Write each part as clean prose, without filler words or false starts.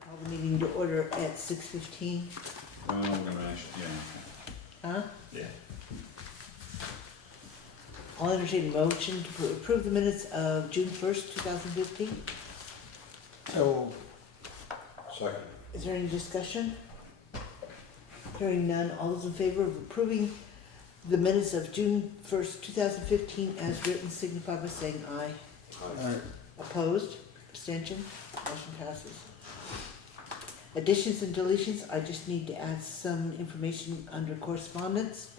Call the meeting to order at 6:15. Well, I'm gonna actually, Huh? yeah. I'll entertain a motion to approve the minutes of June 1st, 2015. So, Second. Is there any discussion? Hearing none, all those in favor of approving the minutes of June 1st, 2015 as written signify by saying aye. Opposed? Abstention? Motion passes. Additions and deletions, I just need to add some information under correspondence.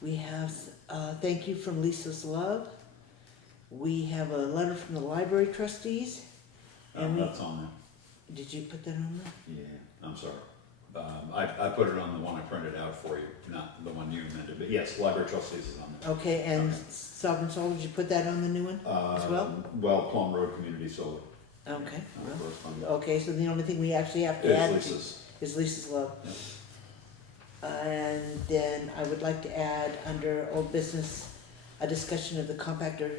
We have, thank you from Lisa's Love. We have a letter from the library trustees. And That's on there. Did you put that on there? Yeah, I'm sorry. I put it on the one I printed out for you, not the one you amended, but yes, library trustees is on there. Okay, and Okay. Sovereign Soul, did you put that on the new one as well? Well, Plumb Road Community Solar. Okay, well, Correspondence. okay, so the only thing we actually have to It's add Lisa's. is Lisa's Love. Yep. And then I would like to add under old business, a discussion of the compactor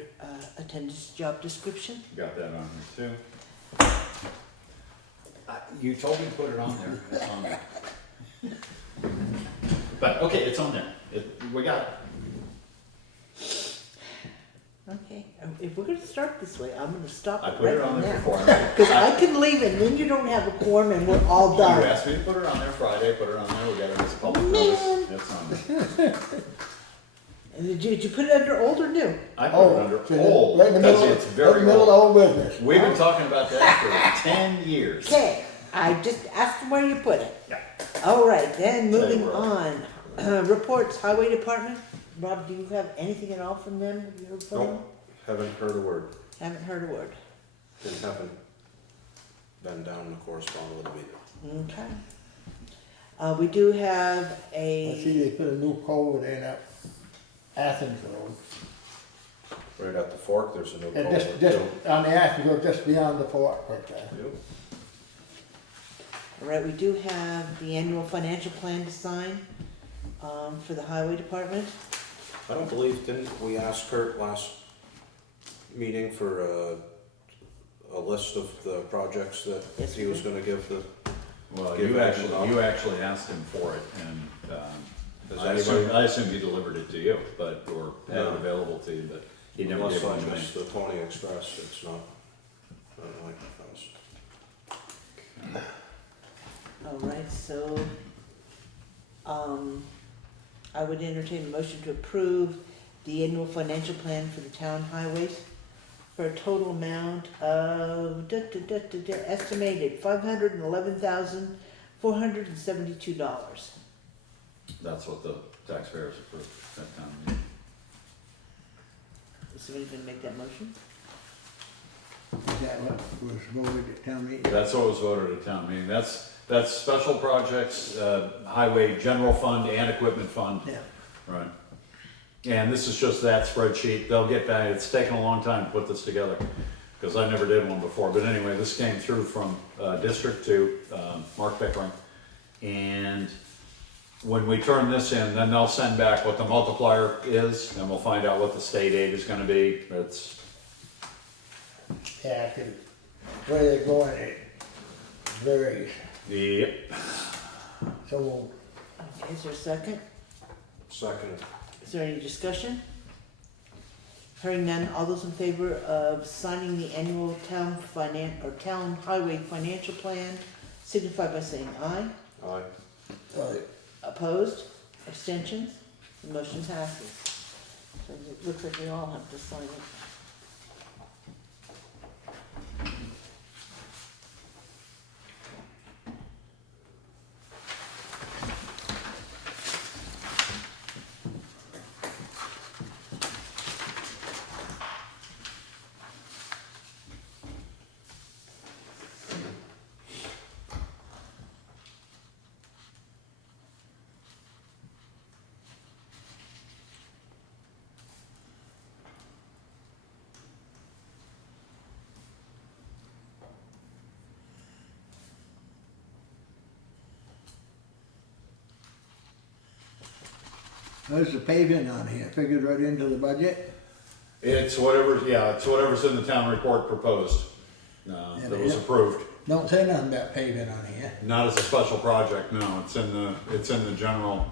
attendance job description. Got that on here too. You told me to put it on there, it's on there. But, okay, it's on there, we got it. Okay, if we're gonna start this way, I'm gonna stop I it put right it on there now. before. Cause I can leave and then you don't have a quorum and we're all You done. asked me to put it on there Friday, put it on there, we got it as a public Man. notice, it's on there. And did you put it under old or new? I put it under so old, right in the because middle, it's right in very the middle of old. old business. We've been talking about that for 10 years. Okay, I just asked them where you put it. Yeah. All right, then Tell you moving where. on. Reports, Highway Department. Rob, do you have anything at all from them? Have you heard from them? Nope, haven't heard a word, Haven't heard a word. and haven't been down to correspond with them either. Okay. We do have I see a, they put a new culvert in up Athens Road. Right at the fork, there's a new And culvert just too. on the Athens Road, just beyond the fork right there. Yep. all right, we do have the annual financial plan to sign, for the Highway Department. I don't believe, didn't we ask Kurt last meeting for a list of the projects that Yes, he we was did. gonna give the, Well, Give you it actually, up. you actually asked him for it, and, Has I assume, anybody- I assume he delivered it to you, but, or had it No. available to you, but he never unless gave I one to me. missed the Pony Express, it's not like that. All right, so, I would entertain a motion to approve the annual financial plan for the town highways for a total amount of, estimated $511,472. That's what the taxpayers approved that time. of year. Is somebody gonna make that motion? Is that what was voted at town meeting? That's what was voted at town meeting, that's special projects, highway general fund and equipment fund, Yeah. right? And this is just that spreadsheet, they'll get back, it's taken a long time to put this together, because I never did one before, but anyway, this came through from, District 2, Mark Pickering. And when we turn this in, then they'll send back what the multiplier is, and we'll find out what the state aid is gonna be, it's, Yeah, 'cause where they're going, it varies. the, So, Okay, is there a second? Second, Is there any discussion? Hearing none, all those in favor of signing the annual town town highway financial plan signify by saying aye. aye. Opposed? Abstentions? The motion passes. So it looks like we all have to sign it. There's the paving on here, figured right into the budget. It's whatever, yeah, it's whatever's in the town report proposed, that was approved. Don't say nothing about paving on here. Not as a special project, no, it's in the general,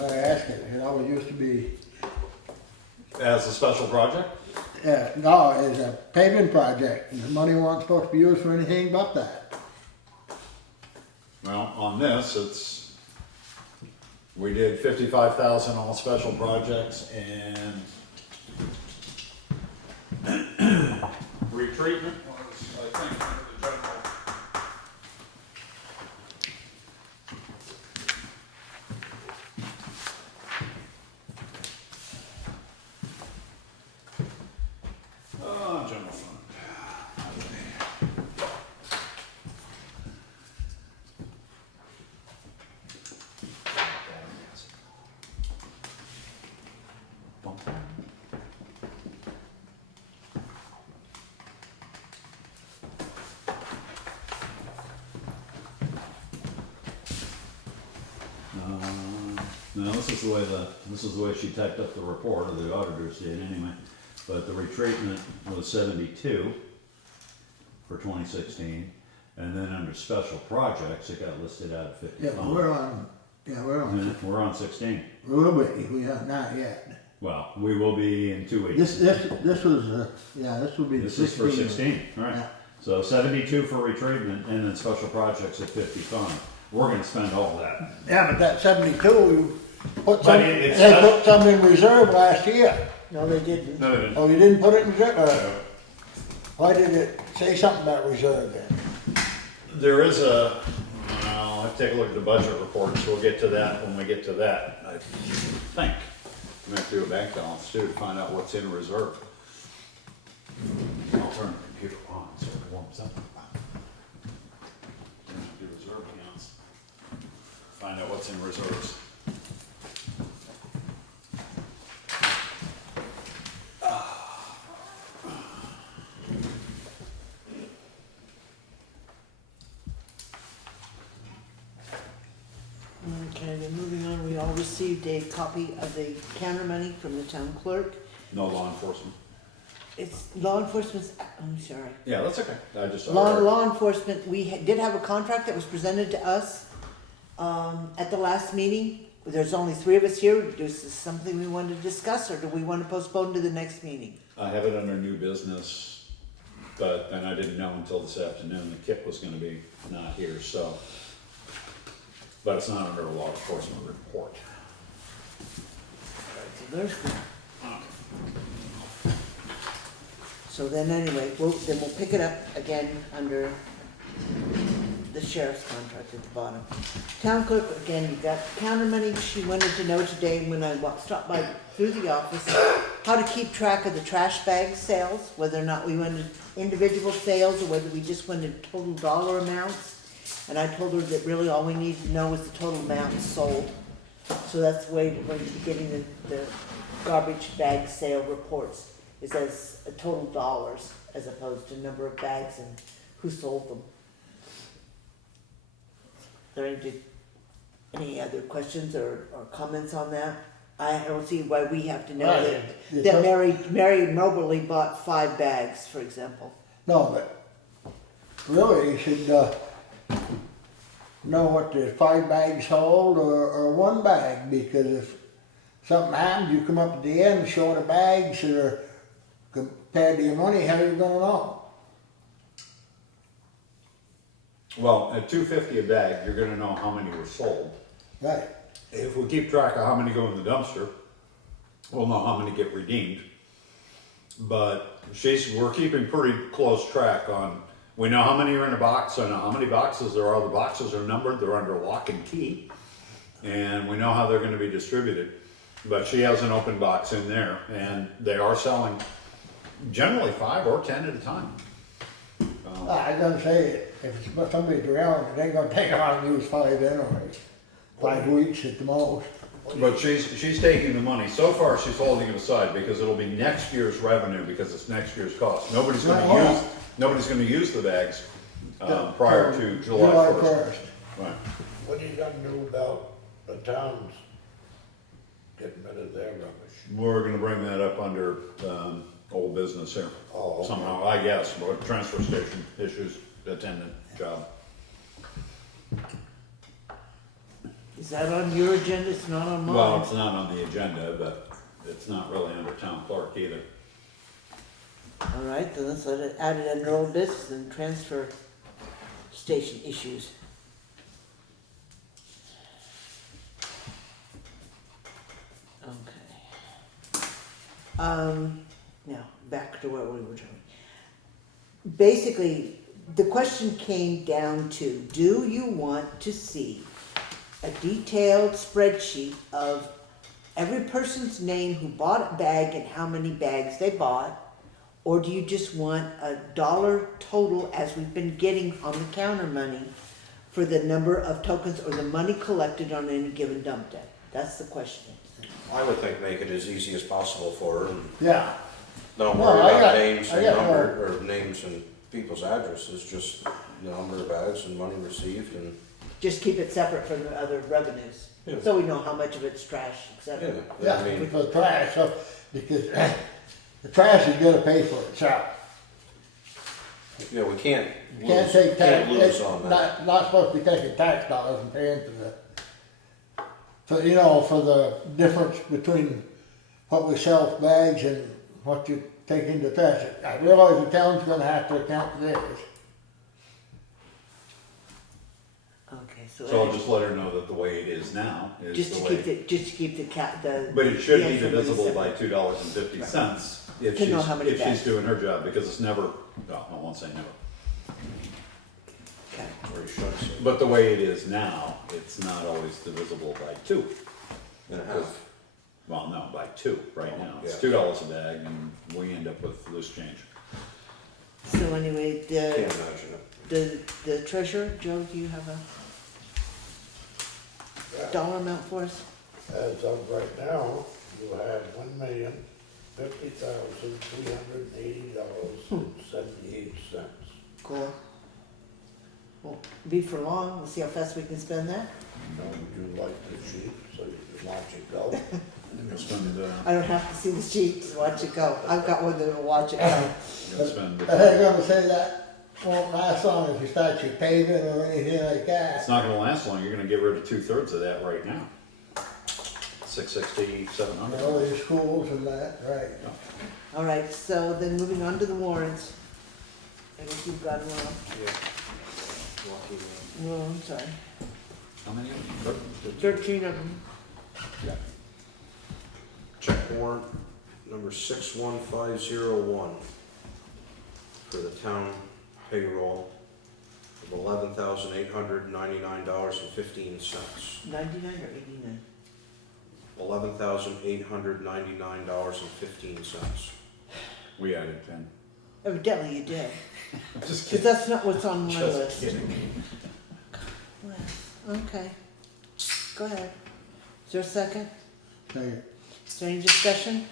I asked it always used to be, as a special project? no, it's a paving project, and the money wasn't supposed to be used for anything but that. Well, on this, we did 55,000 all special projects and retreatment was, I think, under the general. General fund. No, this is the way she typed up the report, or the auditors did anyway. But the retreatment was 72 for 2016, and then under special projects, it got listed out at 55. Yeah, we're on, We're on 16. we'll be, we are not yet. Well, we will be in 2 weeks. This was, this will be the This is for 16. 16, all right. Yeah. So 72 for retreatment, and then special projects at 55. We're gonna spend all that. Yeah, but that 72, you put But some, it's they not- put some in reserve last year. No, they didn't. No, they didn't. Oh, you didn't put it in reserve? Why did it say something about reserve then? There is a, I'll have to take a look at the budget report, so we'll get to that when we get to that, I think. I'm gonna have to do a bank balance too, to find out what's in reserve. I'll turn the computer on so it warms up. Do reserve accounts. Find out what's in reserves. Okay, then moving on, we all received a copy of the counter money from the town clerk. No law enforcement. It's law enforcement's, I'm sorry. Yeah, that's okay. I just. Law enforcement, we did have a contract that was presented to us, at the last meeting. There's only 3 of us here. Is this something we want to discuss, or do we want to postpone to the next meeting? I have it under new business, but then I didn't know until this afternoon that Kip was gonna be not here, so. But it's not under a law enforcement report. So there's the. So then anyway, we'll pick it up again under the sheriff's contract at the bottom. Town clerk, again, you got counter money. She wanted to know today when I stopped by through the office, how to keep track of the trash bag sales, whether or not we wanted individual sales or whether we just wanted total dollar amounts. And I told her that really all we need to know is the total amount sold. So that's the way we're going to be getting the garbage bag sale reports, is as a total dollars as opposed to number of bags and who sold them. Are there any other questions or comments on that? I don't see why we have to know that Mary Moberly bought 5 bags, for example. No, but really you should, know what the 5 bags hold or 1 bag, because if something happens, you come up at the end short of bags or compared to your money, how are you gonna know? Well, at $2.50 a bag, you're gonna know how many were sold. Right. If we keep track of how many go in the dumpster, we'll know how many get redeemed. But we're keeping pretty close track on, we know how many are in a box, I know how many boxes there are. The boxes are numbered, they're under lock and key. And we know how they're gonna be distributed. But she has an open box in there, and they are selling generally 5 or 10 at a time. I was gonna say, if it's somebody's around, it ain't gonna take long to use 5 anyways. 5 weeks at the most. But she's taking the money. So far, she's holding it aside because it'll be next year's revenue because it's next year's cost. Nobody's gonna use the bags prior to July 1st. Right. What are you gonna do about the town's getting rid of their rubbish? We're gonna bring that up under, old business here. Oh, okay. Somehow, I guess, but transfer station issues, attendant job. Is that on your agenda? It's not on mine. Well, it's not on the agenda, but it's not really under town clerk either. All right, then let's let it add it under old business and transfer station issues. Okay. Now, back to what we were doing. Basically, the question came down to, do you want to see a detailed spreadsheet of every person's name who bought a bag and how many bags they bought? Or do you just want a dollar total, as we've been getting on the counter money, for the number of tokens or the money collected on any given dump day? That's the question. I would think make it as easy as possible for her and Yeah, don't Well, worry I about got- names I and got number, or names and people's addresses, just the number of bags and money received and, Just keep it separate from the other revenues, Yeah. so we know how much of it's trash, et yeah, cetera. I yeah, mean, for the trash, so, because the trash is gonna pay for itself. yeah, we can't You can't lose, take tax, can't lose it's on that. not supposed to be taking tax dollars and paying for you know, for the difference between what we sell bags and what you take into trash. I realize the town's gonna have to account for this. Okay, So I'll just let her know that the way it is now is just the to way. keep the, just to keep the the. But it should the be extra money divisible by separate. $2.50 if To know how many if she's bags. doing her job, because it's never, well, I won't say never. Okay. Or you should say, But the way it is now, it's not always divisible by two. and a half. Well, no, by two right now. It's Yeah. $2 a bag and we end up with loose change. So anyway, Can't imagine it. the treasurer, Joe, do you have a Yeah. dollar amount for us? As of right now, you have $1,050,380.78. Cool. Won't be for long, we'll see how fast we can spend that. Now, would you like the sheet so you can watch it go? You're gonna spend, I don't have to see the sheet to watch it go. I've got one that'll watch it go. you're gonna spend. I ain't gonna say that won't last long if you start your paving or anything like It's that. not gonna last long. You're gonna get rid of 2/3 of that right now. 660, You 700. know, your schools and that, right. All right, so then moving on to the warrants. I guess you've got them all. Yeah. Lucky man. No, I'm sorry. How many? 13 of them. Check warrant number 61501 for the town payroll of $11,899.15. 99 or 89? $11,899.15. We added 10. Evidently you did, I'm just because that's not what's on my Just list. kidding. Well, okay. Go ahead. Is there a second? Say, Is there any discussion?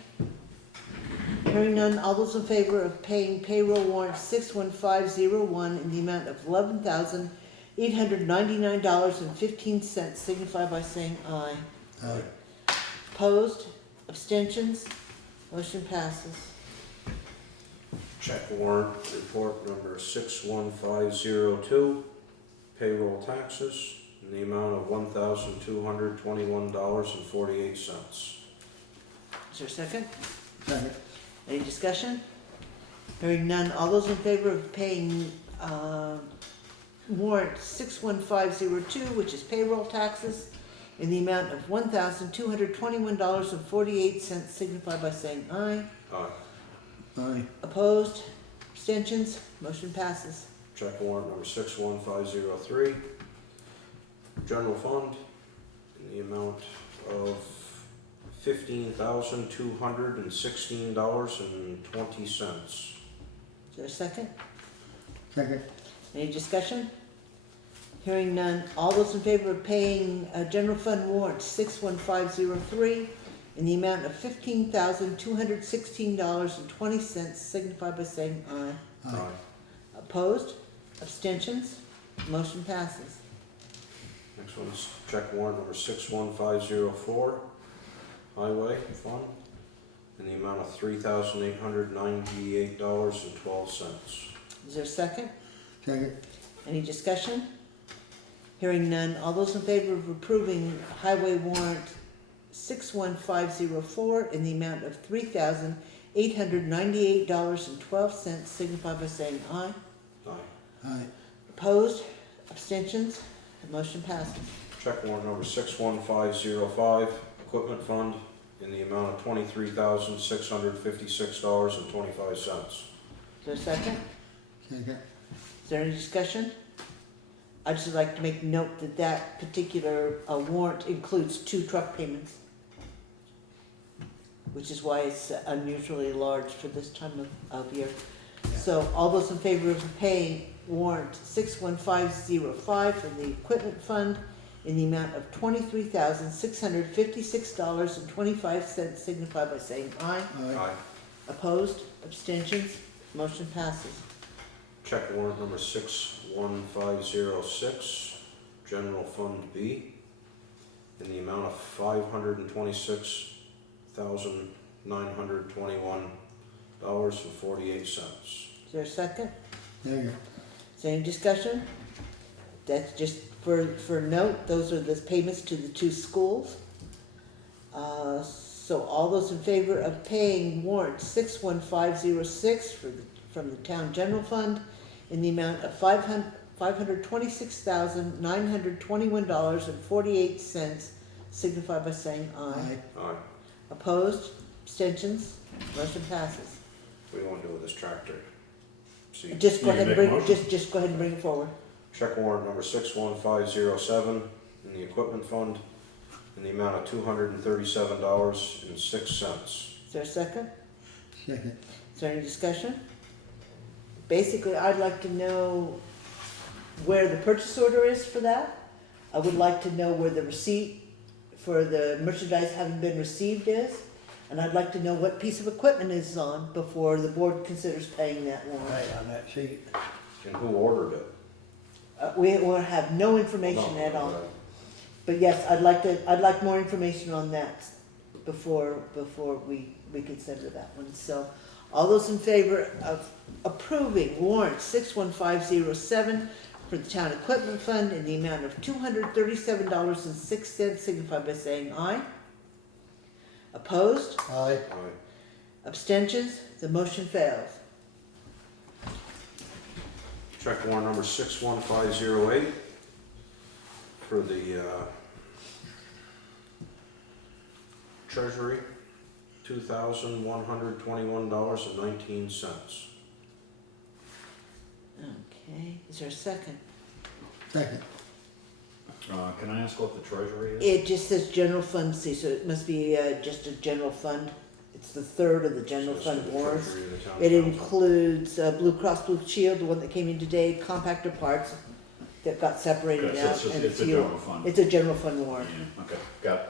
Hearing none, all those in favor of paying payroll warrant 61501 in the amount of $11,899.15 signify by saying aye. aye. Opposed? Abstentions? Motion passes. Check warrant report number 61502, payroll taxes in the amount of $1,221.48. Is there a second? Second. Any discussion? Hearing none, all those in favor of paying warrant 61502, which is payroll taxes, in the amount of $1,221.48 signify by saying aye. Aye. Aye. Opposed? Abstentions? Motion passes. Check warrant number 61503, general fund in the amount of $15,216.20. Is there a second? Second. Any discussion? Hearing none, all those in favor of paying general fund warrant 61503 in the amount of $15,216.20 signify by saying aye. Aye. Opposed? Abstentions? Motion passes. Next one is check warrant number 61504, Highway Fund in the amount of $3,898.12. Is there a second? Second. Any discussion? Hearing none, all those in favor of approving highway warrant 61504 in the amount of $3,898.12 signify by saying aye. Aye. Aye. Opposed? Abstentions? The motion passes. Check warrant number 61505, Equipment Fund in the amount of $23,656.25. Is there a second? Second. Is there any discussion? I'd just like to make note that that particular warrant includes 2 truck payments, which is why it's unusually large for this time of year. So all those in favor of paying warrant 61505 for the equipment fund in the amount of $23,656.25 signify by saying aye. Aye. Opposed? Abstentions? Motion passes. Check warrant number 61506, General Fund B, in the amount of $526,921.48. Is there a second? Second. Is there any discussion? That's just for note, those are the payments to the 2 schools. So all those in favor of paying warrant 61506 from the town general fund in the amount of $526,921.48 signify by saying aye. Aye. Aye. Opposed? Abstentions? Motion passes. What do you want to do with this tractor? See, Just go You ahead and can make bring, a motion. just go ahead and bring it forward. check warrant number 61507 in the Equipment Fund in the amount of $237.06. Is there a second? Second. Is there any discussion? Basically, I'd like to know where the purchase order is for that. I would like to know where the receipt for the merchandise having been received is. And I'd like to know what piece of equipment is on before the board considers paying that warrant. Right on that sheet. And who ordered it? We will have no information No, at all. But yes, I'd like more information on that before we consider that one. So, all those in favor of approving warrant 61507 for the town equipment fund in the amount of $237.06 signify by saying aye. Opposed? Aye. Aye. Abstentions? The motion fails. Check warrant number 61508 for the Treasury, $2,121.19. Okay, is there a second? Second. Can I ask what the treasury is? It just says general fund C, so it must be just a general fund. It's the third of the general Says fund the warrants. Treasury of the town It council. includes Blue Cross Blue Shield, the one that came in today, compactor parts that got separated Okay, so out, it's just- and it's a fuel. general fund. It's a general fund warrant. Yeah, okay, got it.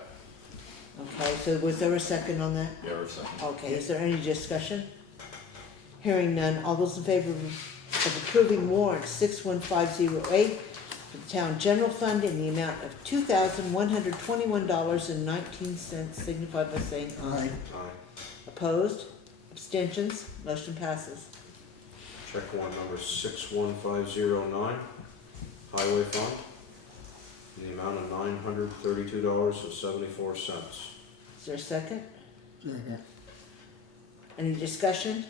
Okay, so was there a second on that? Yeah, or a second. Okay, is there any discussion? Hearing none, all those in favor of approving warrant 61508 for the town general fund in the amount of $2,121.19 signify by saying aye. Aye. Opposed? Abstentions? Motion passes. Check warrant number 61509, Highway Fund, in the amount of $932.74. Is there a second? Second. Any discussion?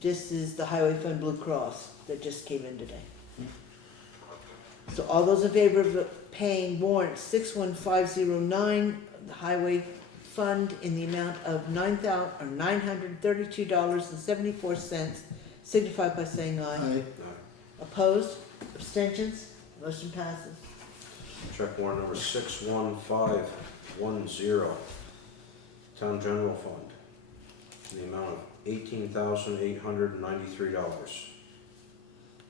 This is the Highway Fund Blue Cross that just came in today. So all those in favor of paying warrant 61509, the Highway Fund in the amount of $932.74, signify by saying aye. Aye. Aye. Opposed? Abstentions? Motion passes. Check warrant number 61510, Town General Fund, in the amount of $18,893. Is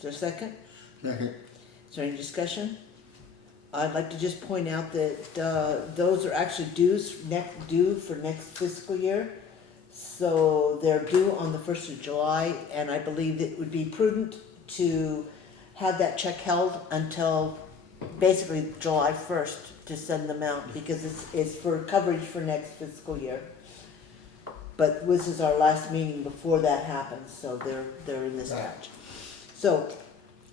there a second? Second. Is there any discussion? I'd like to just point out that those are actually due for next fiscal year. So they're due on the 1st of July, and I believe it would be prudent to have that check held until basically July 1st to send them out because it's for coverage for next fiscal year. But this is our last meeting before that happens, so they're in this Right. batch. So,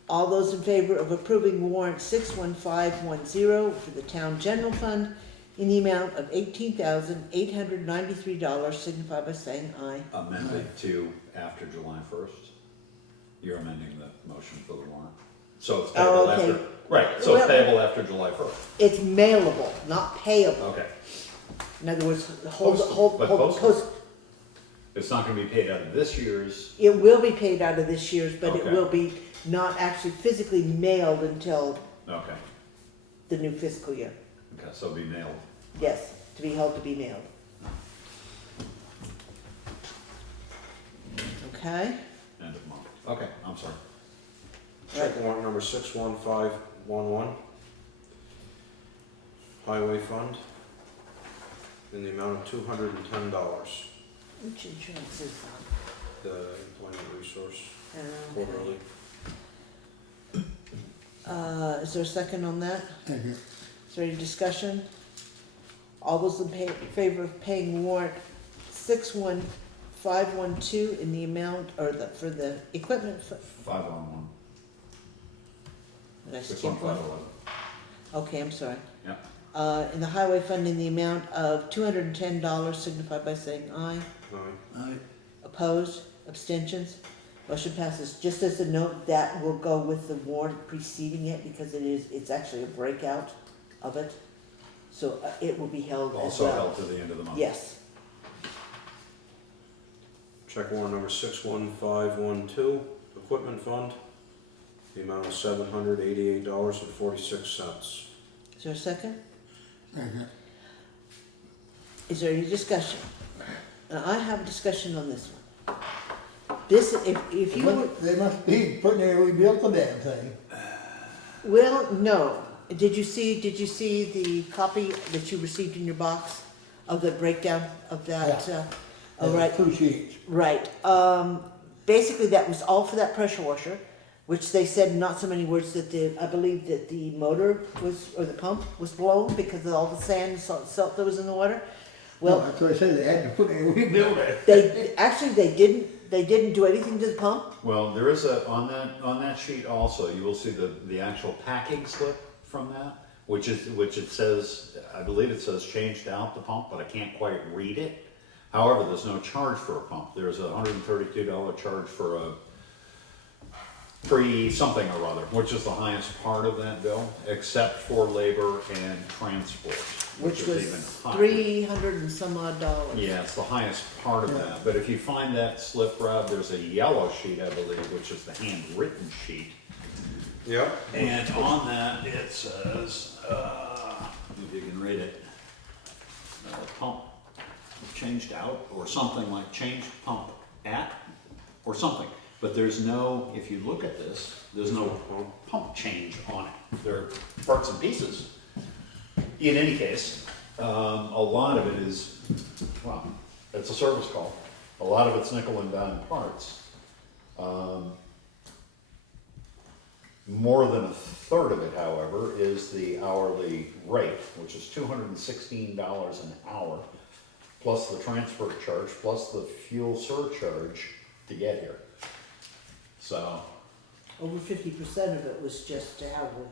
all those in favor of approving warrant 61510 for the town general fund in the amount of $18,893 signify by saying aye. Amended to after July 1st. You're amending the motion for the warrant. So it's Oh, payable okay. after, right, so it's Well- payable after July 1st. It's mailable, not payable. Okay. In other words, Postal, but postal. post. It's not gonna be paid out of this year's, It will be paid out of this year's, but it Okay. will be not actually physically mailed until okay, the new fiscal year. okay, so it'll be mailed. Yes, to be held to be mailed. Okay? End of month. Okay, I'm sorry. Check warrant number 61511. Highway fund in the amount of $210. Which insurance is The employment resource that? quarterly. Is there a second on that? Thank you. Is there any discussion? All those in favor of paying warrant 61512 in the amount, or for the equipment, 511, did I skip 61511, one? Okay, I'm sorry. yeah. In the highway fund in the amount of $210 signify by saying aye. Aye. Opposed, abstentions, motion passes. Just as a note, that will go with the warrant preceding it because it's actually a breakout of it. So it will be held as Also well. held to the end of the month. Yes. Check warrant number 61512, equipment fund, the amount of $788.46. Is there a second? Thank you. Is there any discussion? Now, I have a discussion on this one. This, if you were, They must be putting in, rebuilt the damn thing. well, no. Did you see the copy that you received in your box of the breakdown of that? Yeah. Oh, right. 2 sheets. Right. Basically, that was all for that pressure washer, which they said in not so many words that I believe that the motor was, or the pump was blown because of all the sand and salt that was in the water. Well, Well, that's what I said, they had to put in, rebuild it. they didn't do anything to the pump. Well, there is on that sheet also, you will see the actual packing slip from that, which it says, I believe it says changed out the pump, but I can't quite read it. However, there's no charge for a pump. There's a $132 charge for a something or other, which is the highest part of that bill, except for labor and transport, Which is was even higher. $300 and some odd dollars. Yeah, it's the highest part of that, but if you find that slip, Rob, there's a yellow sheet, I believe, which is the handwritten sheet. Yep. And on that, it says, if you can read it, pump changed out, or something like changed pump at, or something. But there's no, if you look at this, there's no pump change on it. There are parts and pieces. In any case, a lot of it is, well, it's a service call. A lot of it's nickel and dime parts. More than a third of it, however, is the hourly rate, which is $216 an hour, plus the transfer charge, plus the fuel surcharge to get here. So, Over 50% of it was just to have the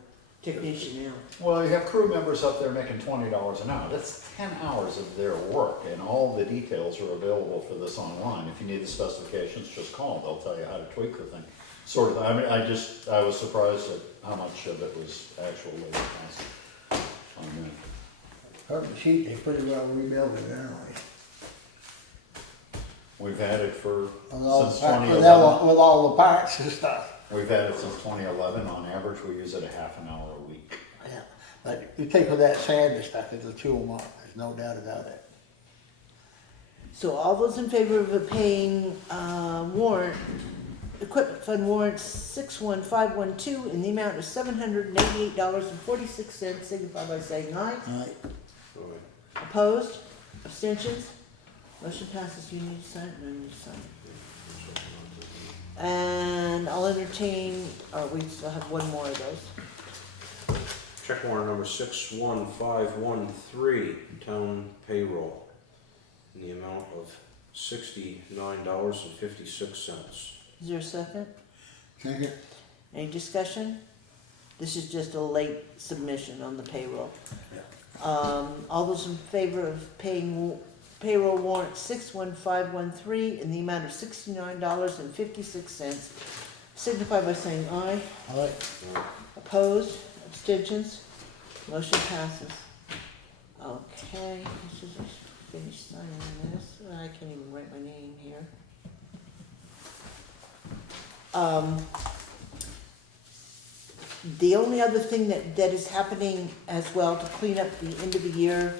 technician out. well, you have crew members up there making $20 an hour. That's 10 hours of their work, and all the details are available for this online. If you need the specifications, just call. They'll tell you how to tweak the thing. Sort of. I mean, I was surprised at how much of it was actual labor cost on that. Part of the sheet, they pretty well rebuilt it anyway. We've had it for With all since the parts- 2011. with all the parts and stuff. We've had it since 2011. On average, we use it a half an hour a week. Yeah, but you take with that sand and stuff, it'll chew them up, there's no doubt about it. So all those in favor of paying warrant, equipment fund warrant 61512 in the amount of $788.46 signify by saying aye. Alright, Opposed? Abstentions? Motion passes. You need to sign it? No, you need to sign it. And I'll entertain, we still have one more of those. check warrant number 61513, town payroll, in the amount of $69.56. Is there a second? Second. Any discussion? This is just a late submission on the payroll. All those in favor of paying payroll warrant 61513 in the amount of $69.56 signify by saying aye. Aye. Opposed? Abstentions? Motion passes. Okay, this is finish signing this. I can't even write my name here. The only other thing that is happening as well to clean up the end of the year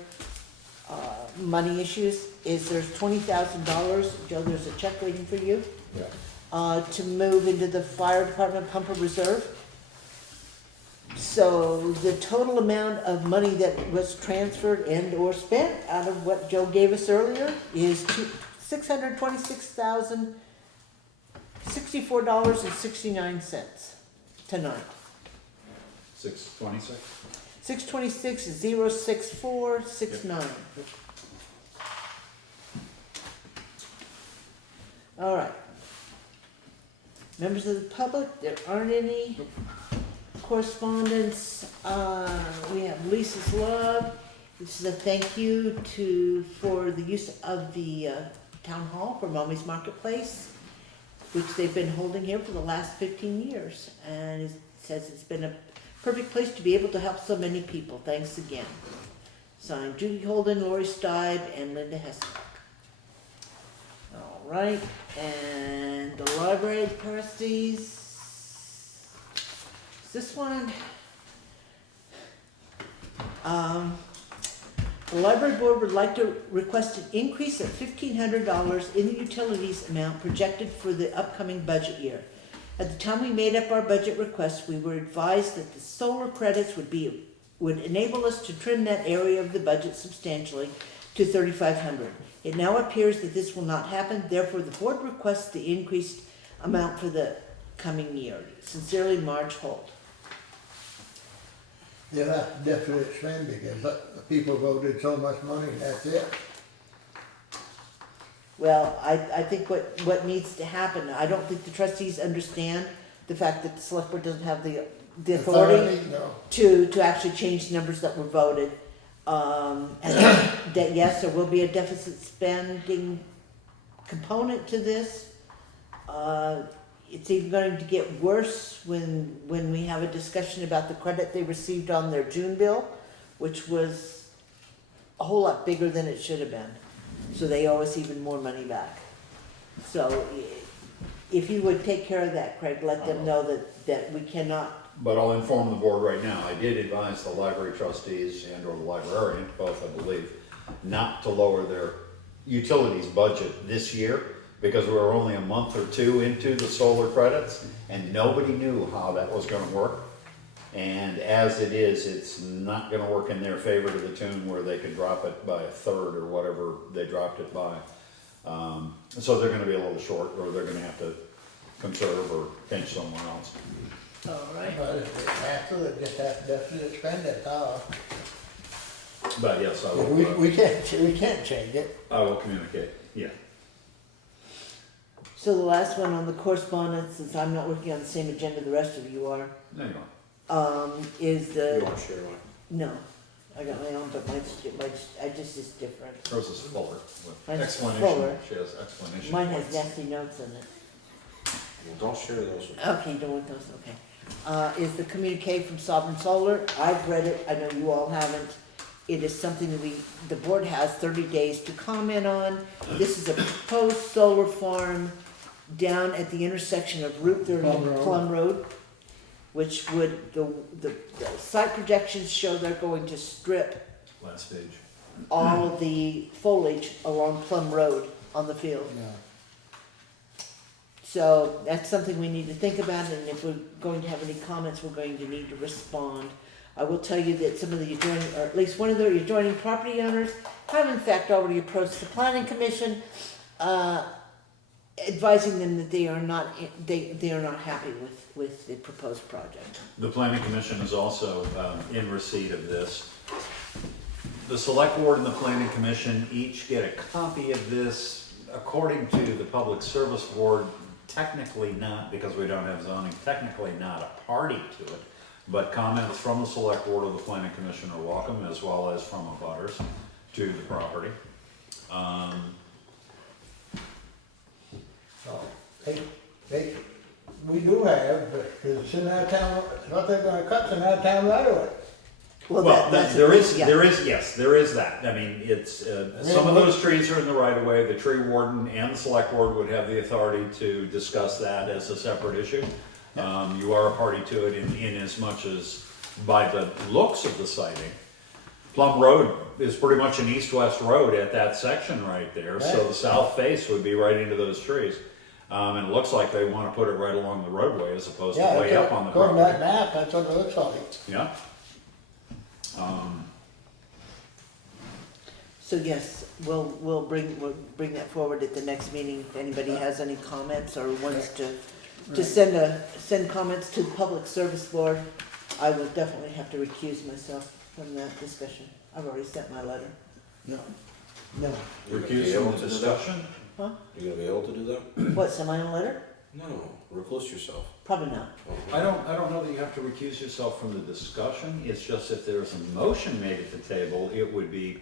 money issues is there's $20,000, Joe, there's a check waiting for you, to move into the fire department pumper reserve. So the total amount of money that was transferred and or spent out of what Joe gave us earlier is $626,064.69 tonight. 626? 626,064.69. All right. Members of the public, there aren't any. Correspondence, we have Lisa's love. This is a thank you for the use of the town hall for Mommy's Marketplace, which they've been holding here for the last 15 years. And it says it's been a perfect place to be able to help so many people. Thanks again. Signed, Judy Holden, Lori Stibe, and Linda Hess. All right, and the library trustees. This one, the library board would like to request an increase of $1,500 in the utilities amount projected for the upcoming budget year. At the time we made up our budget request, we were advised that the solar credits would enable us to trim that area of the budget substantially to $3,500. It now appears that this will not happen, therefore the board requests the increased amount for the coming year. Sincerely, Marge Holt. Yeah, that's definite spend because the people voted so much money, that's it. Well, I think what needs to happen, I don't think the trustees understand the fact that the select board doesn't have the authority No. to actually change the numbers that were voted. And that yes, there will be a deficit spending component to this. It's even going to get worse when we have a discussion about the credit they received on their June bill, which was a whole lot bigger than it should have been. So they owe us even more money back. So if you would take care of that, Craig, let them know that we cannot. But I'll inform the board right now, I did advise the library trustees and or the librarian, both I believe, not to lower their utilities budget this year, because we were only a month or two into the solar credits, and nobody knew how that was gonna work. And as it is, it's not gonna work in their favor to the tune where they could drop it by a third or whatever they dropped it by. So they're gonna be a little short, or they're gonna have to conserve or pinch somewhere else. All right. But if it has to, it just has to definitely spend it, But yes, I will, we can't change it. I will communicate, yeah. So the last one on the correspondence, since I'm not working on the same agenda the rest of you are, There you is You the, want to share one? no, I got my own, but mine's is different. go. Hers is fuller, with Mine's explanation, fuller. she has explanation. Mine has points. nasty notes in it. Well, don't share those. Okay, you don't want those, okay. Is the communique from Sovereign Solar. I've read it, I know you all haven't. It is something that the board has 30 days to comment on. This is a proposed solar farm down at the intersection of Route 30 and Plumb Road, which would, the site projections show they're going to strip Last page. all of the foliage along Plumb Road on the field. Yeah. So that's something we need to think about, and if we're going to have any comments, we're going to need to respond. I will tell you that some of the adjoining, or at least one of the adjoining property owners have in fact already approached the planning commission, advising them that they are not, they are not happy with the proposed project. The planning commission is also in receipt of this. The select board and the planning commission each get a copy of this. According to the public service board, technically not, because we don't have zoning, technically not a party to it, but comments from the select board or the planning commission are welcome, as well as from abutters to the property. So, we do have, but it's in our town, what they're gonna cut's in our town right away. Well, that's there a- is, yeah. there is that. I mean, it's, some of those trees are in the right of way. The tree warden and the select board would have the authority to discuss that as a separate issue. You are a party to it in as much as, by the looks of the siting, Plumb Road is pretty much an east-west road at that section right there. So Right. the south face would be right into those trees. And it looks like they want to put it right along the roadway as opposed to Yeah, way up on the according to that property. map, that's what it looks like. Yeah. So yes, we'll bring that forward at the next meeting. If anybody has any comments or wants to send comments to the public service board, I will definitely have to recuse myself from that discussion. I've already sent my letter. No. No. You're gonna be Recuse able from to the do that? discussion? Huh? You gonna be able to do that? What, send my own letter? No, recluse yourself. Probably not. I don't know that you have to recuse yourself from the discussion. It's just if there's a motion made at the table, it would be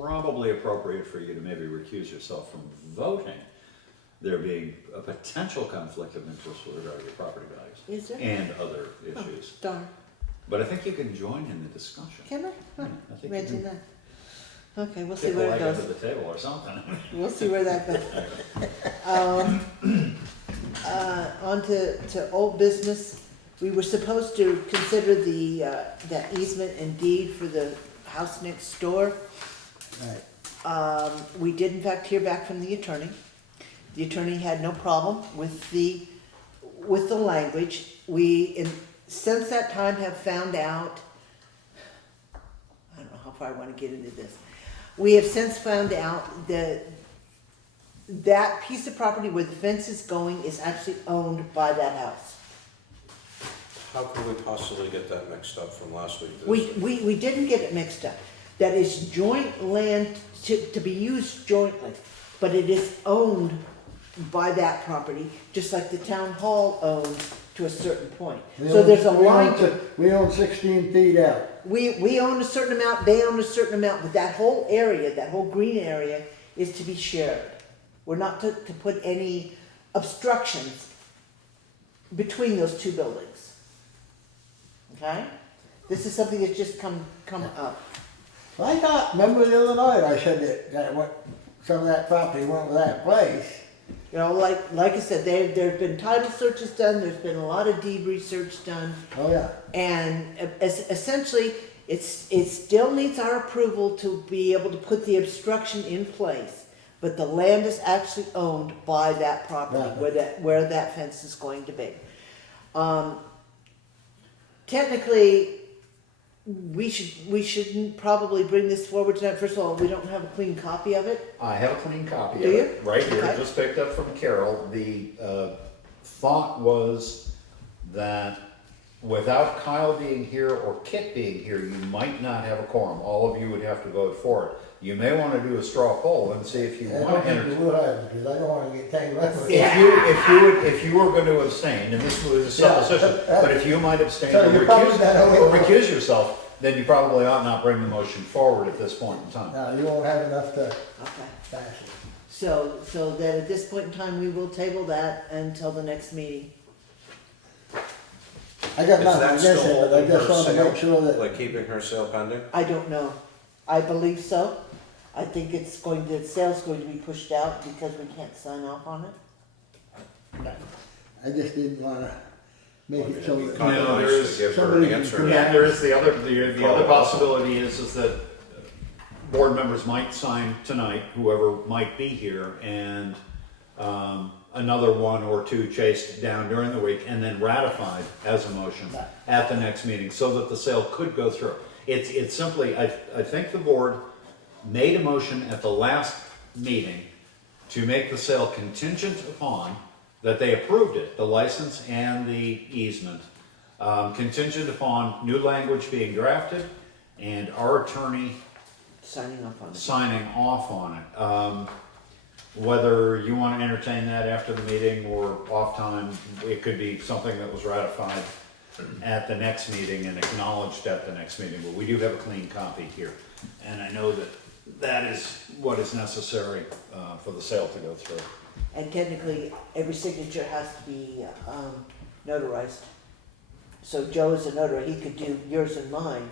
probably appropriate for you to maybe recuse yourself from voting. There being a potential conflict of interest with regard to your property values Is there? and other issues. Darn. But I think you can join in the discussion. Can I? Huh, I think you imagine can that. Okay, we'll see Get the where it leg under goes. the table or something. We'll see where that goes. On to old business. We were supposed to consider that easement and deed for the house next door. Right. We did in fact hear back from the attorney. The attorney had no problem with the language. Since that time have found out, I don't know how far I want to get into this. We have since found out that that piece of property where the fence is going is actually owned by that house. How could we possibly get that mixed up from last week? We didn't get it mixed up. That is joint land to be used jointly, but it is owned by that property, just like the town hall owns to a certain point. So there's a line. We own 16 feet out. We own a certain amount, they own a certain amount, but that whole area, that whole green area is to be shared. We're not to put any obstructions between those two buildings. Okay? This is something that's just come up. I thought, remember the other night, I said that some of that property went with that place. You know, like I said, there've been title searches done, there's been a lot of deed research done, Oh, yeah. and essentially, it still needs our approval to be able to put the obstruction in place, but the land is actually owned by that property, Right. where that fence is going to be. Technically, we shouldn't probably bring this forward tonight. First of all, we don't have a clean copy of it. I have a clean copy Do of you? it, right here, Okay. just picked up from Carol. The thought was that without Kyle being here or Kit being here, you might not have a quorum. All of you would have to vote for it. You may want to do a straw poll and see if you I want don't to think enter. you would have, because I don't want to get tangled up with it. If you were going to abstain, and this was a supposition, but if you might abstain So or you're probably not only- recuse yourself, then you probably ought not bring the motion forward at this point in time. No, you won't have enough to Okay. pass it. So that at this point in time, we will table that until the next meeting. I got Is nothing that against still it, but I holding just her want to sale? make sure that, Like keeping her sale pending? I don't know. I believe so. I think the sale's going to be pushed out because we can't sign off on it. I just didn't want to make it so that. Kind of No, there nice is- to give her somebody an can answer. come Yeah, there is the other possibility is that board members might sign tonight, whoever might be here, and another one or two chased down during the week, and then ratified as a motion at the next meeting, so that the sale could go through. It's simply, I think the board made a motion at the last meeting to make the sale contingent upon that they approved it, the license and the easement, contingent upon new language being drafted and our attorney Signing off on it. signing off on it. Whether you want to entertain that after the meeting or off time, it could be something that was ratified at the next meeting and acknowledged at the next meeting, but we do have a clean copy here. And I know that that is what is necessary for the sale to go through. And technically, every signature has to be notarized. So Joe is a notary, he could do yours and mine,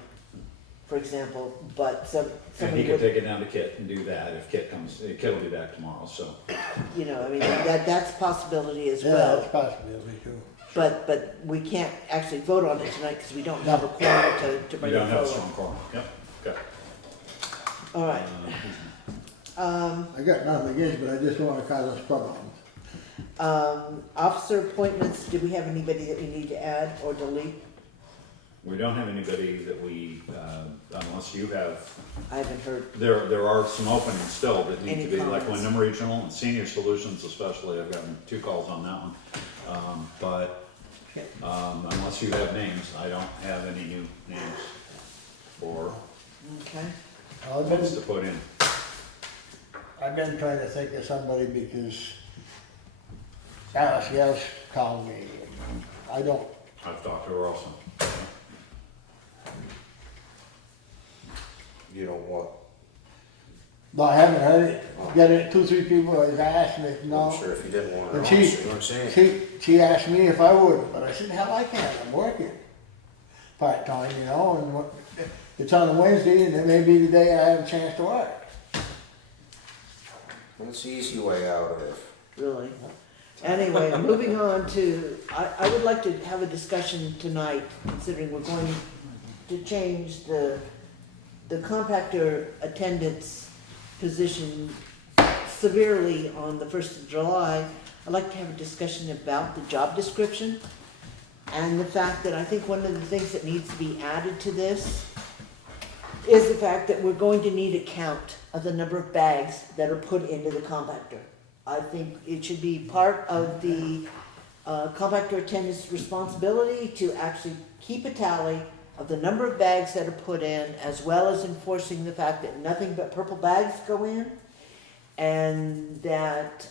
for example, but And somebody he could would, take it down to Kit and do that if Kit comes, Kit will be back tomorrow, so. you know, I mean, that's a possibility as Yeah, well. that's a possibility too. But we can't actually vote on it tonight because we don't have a quorum to You bring it don't have a forward. strong quorum, yep, okay. All right. I got nothing against, but I just don't wanna cause us problems. Officer appointments, do we have anybody that we need to add or delete? We don't have anybody that we, unless you have, I haven't heard. there are some openings still that need Any to be, like comments? Wyndham Regional and Senior Solutions especially, I've gotten 2 calls on that one. But unless you have names, I don't have any new names for Okay. ones to put in. I've been trying to think of somebody because Alice Yells called me. I don't, I've talked to her also. You know what? but I haven't heard it. Got it, 2, 3 people have asked me, no. I'm sure if you didn't want And to, she- you know what I'm saying? She asked me if I would, but I said, hell, I can't, I'm working part-time, you know, and it's on a Wednesday and it may be the day I have a chance to work. That's the easy way out of it. Really? Anyway, moving on to, I would like to have a discussion tonight, considering we're going to change the compactor attendant's position severely on the 1st of July. I'd like to have a discussion about the job description and the fact that I think one of the things that needs to be added to this is the fact that we're going to need a count of the number of bags that are put into the compactor. I think it should be part of the compactor attendant's responsibility to actually keep a tally of the number of bags that are put in, as well as enforcing the fact that nothing but purple bags go in, and that,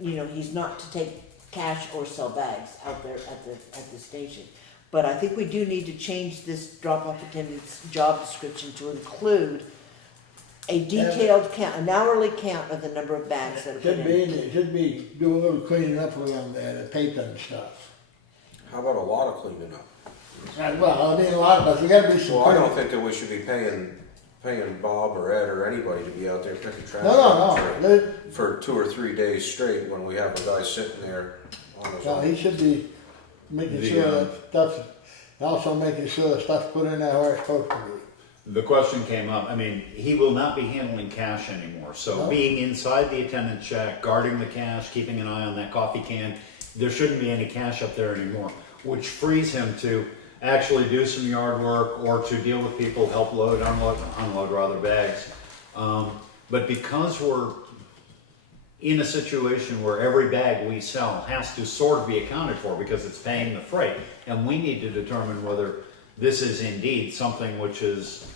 you know, he's not to take cash or sell bags out there at the station. But I think we do need to change this drop-off attendant's job description to include a detailed count, an hourly count of the number of bags that are put in. Should be, do a little cleaning up around there, the paper and stuff. How about a lot of cleaning up? Well, I mean, a lot of us, we gotta do some. Well, I don't cleaning. think that we should be paying Bob or Ed or anybody to be out there picking trash. No, up no. For 2 or 3 days straight when we have a guy sitting there on his No, he own. should be making The, sure that stuff's, also making sure stuff's put in there where it's supposed to be. The question came up, I mean, he will not be handling cash anymore, so No. being inside the attendant shack, guarding the cash, keeping an eye on that coffee can, there shouldn't be any cash up there anymore, which frees him to actually do some yard work or to deal with people, help load, unload rather bags. But because we're in a situation where every bag we sell has to sort of be accounted for because it's paying the freight, and we need to determine whether this is indeed something which is,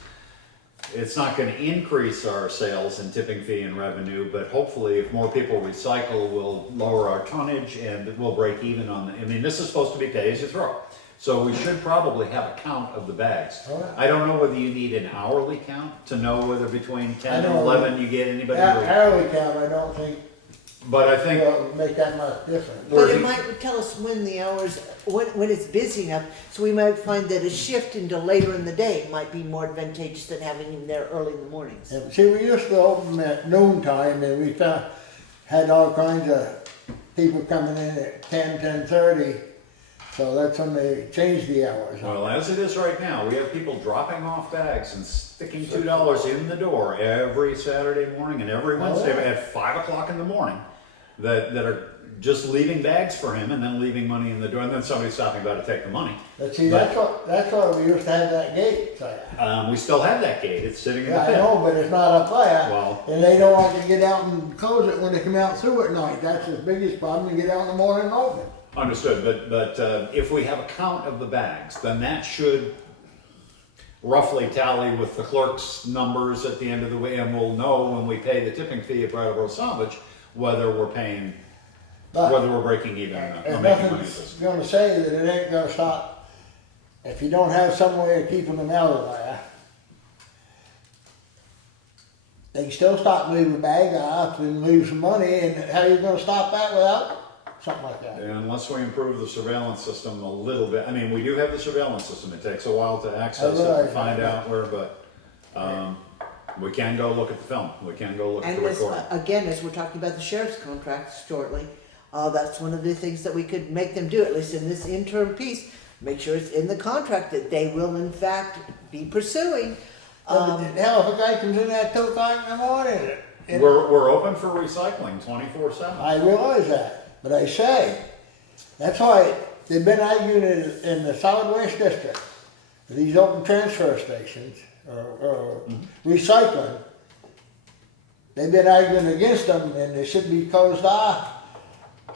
it's not gonna increase our sales and tipping fee and revenue, but hopefully if more people recycle, we'll lower our tonnage and we'll break even on the, I mean, this is supposed to be pay as you throw. So we should probably have a count of the bags. All right. I don't know whether you need an hourly count to know whether between 10 and don't. 11 you get anybody. Hourly count, I don't think But I think, will make that much difference. But Where it he- might tell us when the hours, when it's busy enough, so we might find that a shift into later in the day might be more advantageous than having him there early in the mornings. Yeah, see, we used to open at noon time and we had all kinds of people coming in at 10:30. So that's when they changed the hours. well, as it is right now, we have people dropping off bags and sticking $2 in the door every Saturday morning and every Wednesday at 5 o'clock in the morning that are just leaving bags for him and then leaving money in the door. and then somebody stopping by to take the money. But see, that's why we used to have that gate there. We still have that gate, it's sitting in the Yeah, I pit. know, but it's not up there. Well- And they don't like to get out and close it when they come out through at night. That's the biggest problem, to get out in the morning and open it. Understood, but if we have a count of the bags, then that should roughly tally with the clerk's numbers at the end of the way, and we'll know when we pay the tipping fee at Brattleboro Salvage, whether we're paying, But- whether we're breaking even or not, or And making money at nothing's this. gonna say that it ain't gonna stop, if you don't have some way of keeping them out of there. They can still stop moving the bag off and leave some money, and how you gonna stop that without something like that? Unless we improve the surveillance system a little bit, I mean, we do have the surveillance system, it takes a while to access it and Right. find out where, but, we can go look at the film, we can go look at And the as, recording. again, as we're talking about the sheriff's contract shortly, that's one of the things that we could make them do, at least in this interim piece. Make sure it's in the contract that they will in fact be pursuing. Hell, if a guy comes in at 2 o'clock in the morning, and We're open for recycling 24/7. I realize that, but I say, that's why they've been arguing in the solid waste district, these open transfer stations, or recycling. They've been arguing against them, and they should be closed off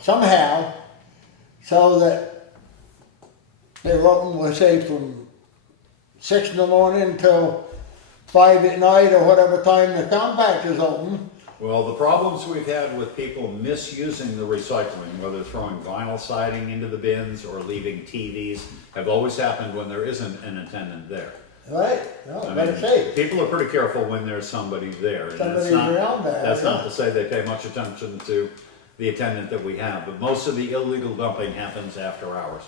somehow, so that they're open, let's say, from 6 in the morning till 5 at night, or whatever time the compact is open. Well, the problems we've had with people misusing the recycling, whether throwing vinyl siding into the bins or leaving TVs, have always happened when there isn't an attendant there. Right? No, I better mean, say. people are pretty careful when there's somebody there. And Somebody's that's not, around there, that's not yeah. to say they pay much attention to the attendant that we have, but most of the illegal dumping happens after hours.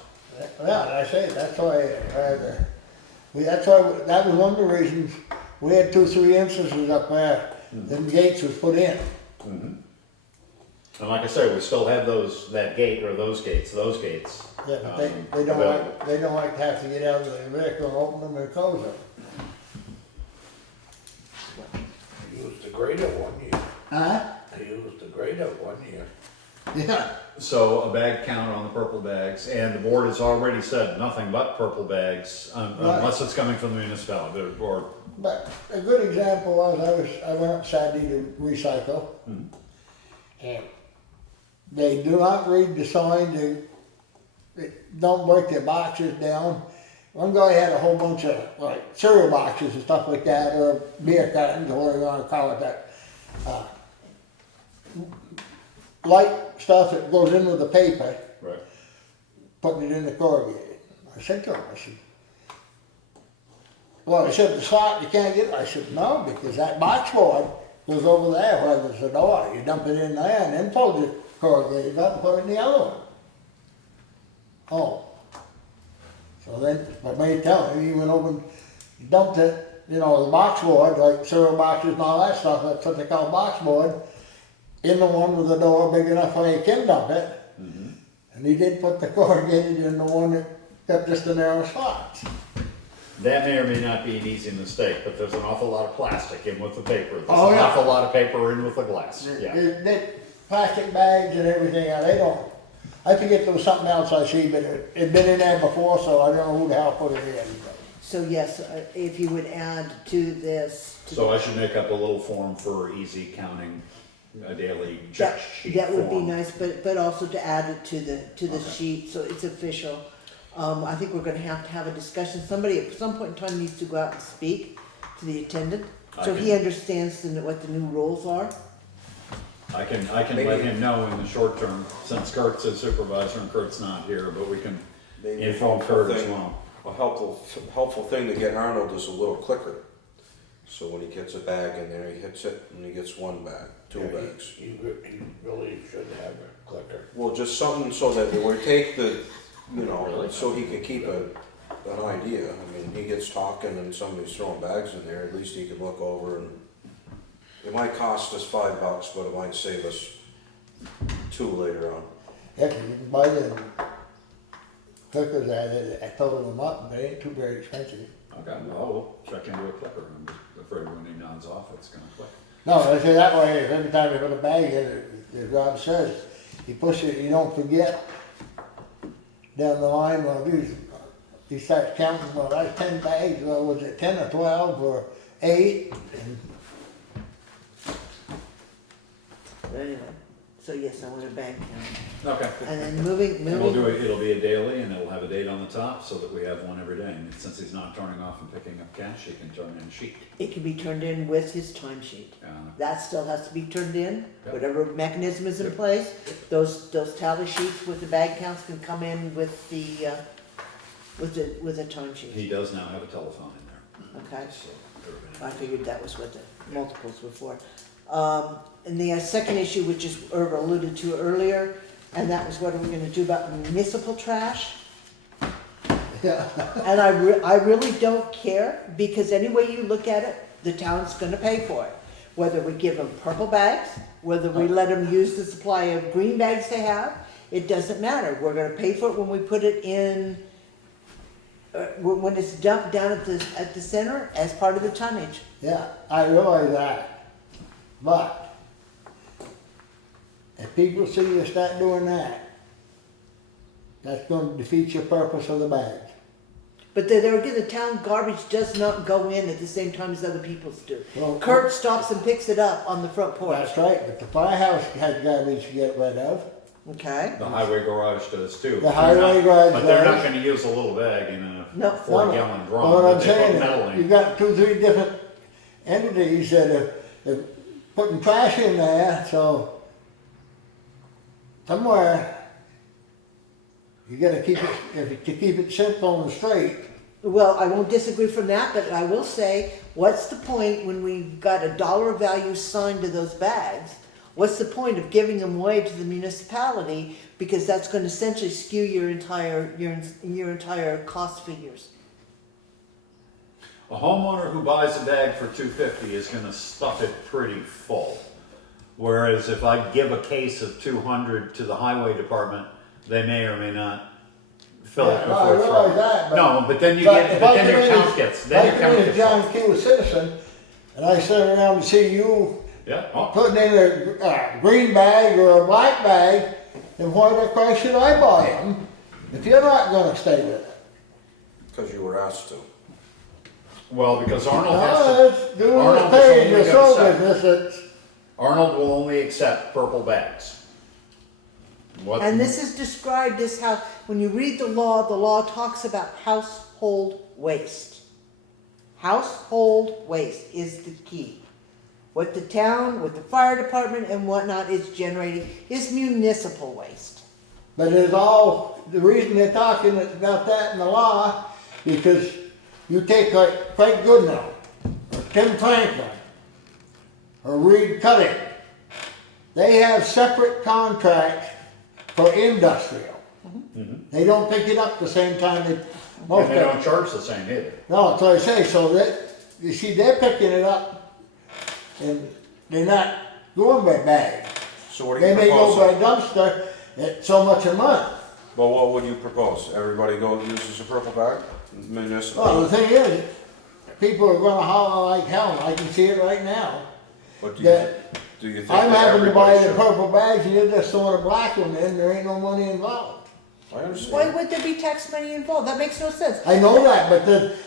Yeah, and I say, that's why, that's why, that was one of the reasons, we had 2, 3 instances up there, them gates was put in. And like I say, we still have that gate or those gates. Yeah, but they don't available. like, they don't like to have to get out of the vehicle and open them and close them. I used the grader one year. Huh? I used the grader one year. Yeah. So a bag count on the purple bags, and the board has already said nothing but purple bags, unless it's coming from the municipality, or, But a good example was, I went up Saturday to recycle. And they do not read the sign, they don't break their boxes down. One guy had a whole bunch of like cereal boxes and stuff like that, or beer cartons, or whatever you wanna call it, that, light stuff that goes in with the paper, right? putting it in the corrugated. I said to him, I said, well, he said, the slot, you can't get it. I said, no, because that box board goes over there where there's a door. You dump it in there and then fold the corrugated up and put it in the other one. Oh. So then, but me telling him, he went over and dumped it, the box board, like cereal boxes and all that stuff, that's what they call box board, in the one with the door big enough where you can dump it. And he did put the corrugated in the one that got just the narrow spots. That may or may not be an easy mistake, but there's an awful lot of plastic in with the paper. There's Oh, an yeah. awful lot of paper in with the glass, yeah. They plastic bags and everything, they don't, I forget there was something else I see, but it'd been in there before, so I don't know who the hell put it in. So yes, if you would add to this. So I should make up a little form for easy counting, a daily check sheet That would be form. nice, but also to add it to the Okay. sheet, so it's official. I think we're gonna have to have a discussion, somebody at some point in time needs to go out and speak to the attendant, so he understands what the new rules are. I can let Maybe- him know in the short term, since Kurt's his supervisor and Kurt's not here, but we can Maybe a inform helpful Kurt as thing- well. A helpful thing to get Arnold is a little clicker. So when he gets a bag in there, he hits it and he gets one bag, two Yeah, bags. He really should have a clicker. Well, just something so that it would take the, Really? so he could keep an idea. I mean, he gets talking and somebody's throwing bags in there, at least he can look over and it might cost us $5, but it might save us $2 later on. Yeah, 'cause you can buy them clickers at it, I totaled them up, and they ain't too very expensive. Okay, well, we'll check into a clicker. I'm just afraid when he nods off, it's gonna click. No, I say that way, if every time you put a bag in, as Rob says, you push it, you don't forget down the line, well, he starts counting, well, that's 10 bags, well, was it 10 or 12 or 8? And But anyway, so yes, I want a bag count. Okay. And then moving, And we'll do it, it'll be a daily and it'll have a date on the top so that we have one every day. And since he's not turning off and picking up cash, he can turn in a sheet. it can be turned in with his timesheet. That still has to be turned in, Yep. whatever mechanism is in Yep. place. Those tally sheets with the bag counts can come in with the timesheet. He does now have a telephone in there. Okay, So I everybody- figured that was what the multiples were for. And the second issue, which is Irv alluded to earlier, and that was what are we gonna do about municipal trash? yeah, And I really don't care, because any way you look at it, the town's gonna pay for it. Whether we give them purple bags, whether we let them use the supply of green bags they have, it doesn't matter. We're gonna pay for it when we put it in, when it's dumped down at the center as part of the tonnage. yeah, I realize that. But if people see you start doing that, that's gonna defeat your purpose of the bags. But there again, the town garbage does not go in at the same time as other people's do. Well, Kurt stops and picks it up on the front porch. That's right, but the firehouse has garbage to get rid of. Okay? The highway garage does too. The highway garage But they're not does. gonna use a little bag in a No. 40-gallon drum. What I'm They put saying metal is, in. you've got 2, 3 different entities that are putting trash in there, so somewhere you gotta keep it, to keep it simple and straight. Well, I won't disagree from that, but I will say, what's the point when we've got a dollar value signed to those bags? What's the point of giving them away to the municipality? Because that's gonna essentially skew your entire cost figures. A homeowner who buys a bag for $2.50 is gonna stuff it pretty full. Whereas if I give a case of 200 to the highway department, they may or may not fill it Yeah, before I it's realize full. that, but- No, but then you But get, if but I then your come in count as- gets, if then I your come count in as gets John full. Q, a citizen, and I sit around and see you Yeah, oh, putting in a green bag or a black bag, then why the Christ should I buy them if you're not gonna stay with it? Cause you were asked to. well, because Arnold No, has it's to, doing Arnold this is page, only your gonna show set- business, it's, Arnold will only accept purple bags. What? And this is described as how, when you read the law talks about household waste. Household waste is the key. What the town, what the fire department and whatnot is generating is municipal waste. but it's all, the reason they're talking about that in the law, because you take like Craig Goodnow, or Tim Franklin, or Reed Cutting, they have separate contracts for industrial. They don't pick it up the same time they, most And they of don't charge the same either. No, that's what I say, so that, you see, they're picking it up, and they're not going by bag. So what are They you may go by proposing? dumpster at so much a month. Well, what would you propose? Everybody go uses a purple bag? Well, Municipal? the thing is, people are gonna holler like hell, and I can see it right now. But that do you think I'm that having to buy everybody the should? purple bags, and you're just throwing a black one in, there ain't no money involved. I understand. Why would there be tax money involved? That makes no sense. I know that,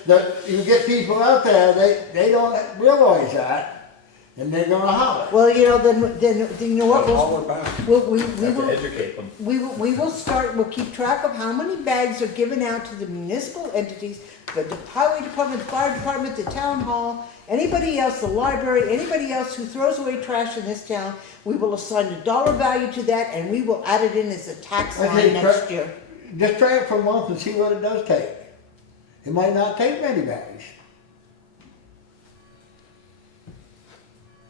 but you get people out there, they don't realize that, and they're gonna holler. Well, you know, then you know what? Then haul it back. We Have to will. educate them. We will start, we'll keep track of how many bags are given out to the municipal entities, the highway department, the fire department, the town hall, anybody else, the library, anybody else who throws away trash in this town. We will assign a dollar value to that and we will add it in as a tax I line think next year. Just try it for a month and see what it does take. It might not take many bags.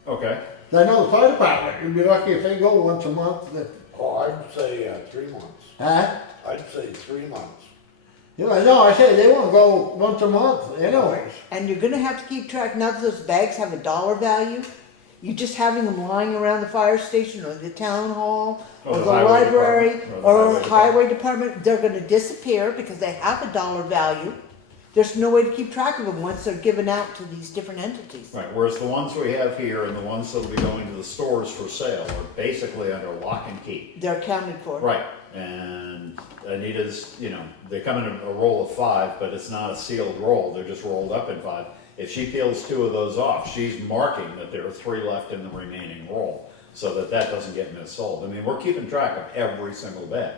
Okay. I know the fire department, you'd be lucky if they go once a month, Oh, I'd say 3 months. huh? I'd say 3 months. You know, no, I say they wanna go once a month anyways. And you're gonna have to keep track, now that those bags have a dollar value, you just having them lying around the fire station or the town hall or the highway library department, or highway department, they're gonna disappear because they have a dollar value. there's no way to keep track of them once they're given out to these different entities. Right, whereas the ones we have here and the ones that'll be going to the stores for sale are basically under lock and key. They're accounted for. Right, and Anita's, you know, they come in a roll of 5, but it's not a sealed roll, they're just rolled up in 5. If she peels 2 of those off, she's marking that there are 3 left in the remaining roll, so that that doesn't get missold. I mean, we're keeping track of every single bag.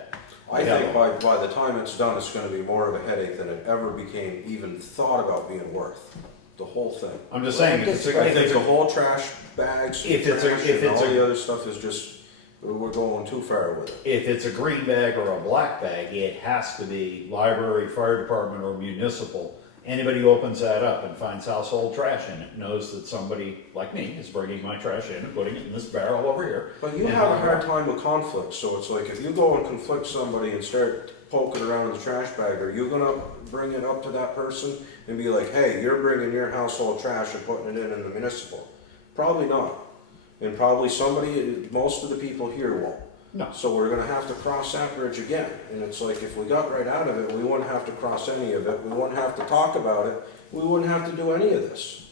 I think by the time it's done, it's gonna be more of a headache than it ever became even thought about being worth, the whole thing. I'm just saying, if it's I a, think the whole trash bags, If it's a- trash if and it's all a- the other stuff is just, we're going too far with it. if it's a green bag or a black bag, it has to be library, fire department, or municipal. Anybody who opens that up and finds household trash in it knows that somebody like me is bringing my trash in and putting it in this barrel over here. But you And have a hard time with conflict, so it's like if you go and conflict somebody and start poking around in the trash bag, are you gonna bring it up to that person and be like, hey, you're bringing your household trash and putting it in the municipal? Probably not. And probably most of the people here won't. No. So we're gonna have to cross that bridge again. And it's like, if we got right out of it, we wouldn't have to cross any of it, we wouldn't have to talk about it, we wouldn't have to do any of this.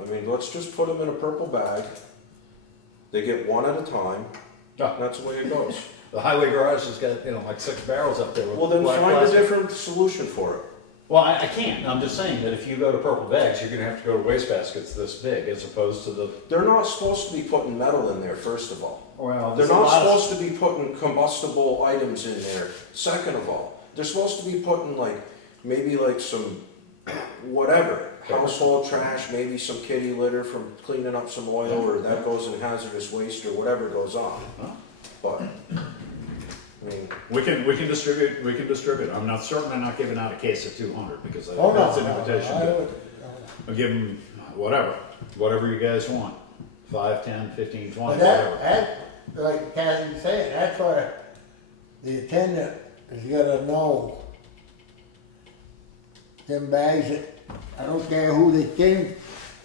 I mean, let's just put them in a purple bag. They get one at a time, Yeah. and that's the way it goes. The highway garage has got, you know, like 6 barrels up there with Well, then black find a plastic. different solution for it. Well, I can't. I'm just saying that if you go to purple bags, you're gonna have to go to waste baskets this big as opposed to the, They're not supposed to be putting metal in there, first of all. well, They're there's a not lot of- supposed to be putting combustible items in there, second of all. They're supposed to be putting like, maybe like some, whatever, household trash, maybe some kitty litter from cleaning up some oil, or that goes in hazardous waste, or whatever goes on. But, I mean, We can distribute. I'm not certainly not giving out a case of 200 because Oh, no, that's an no, invitation. I'll give them whatever you guys want. 5, 10, 15, 20, But whatever. that, like Kathy said, that's why the attendant has gotta know them bags that, I don't care who they came,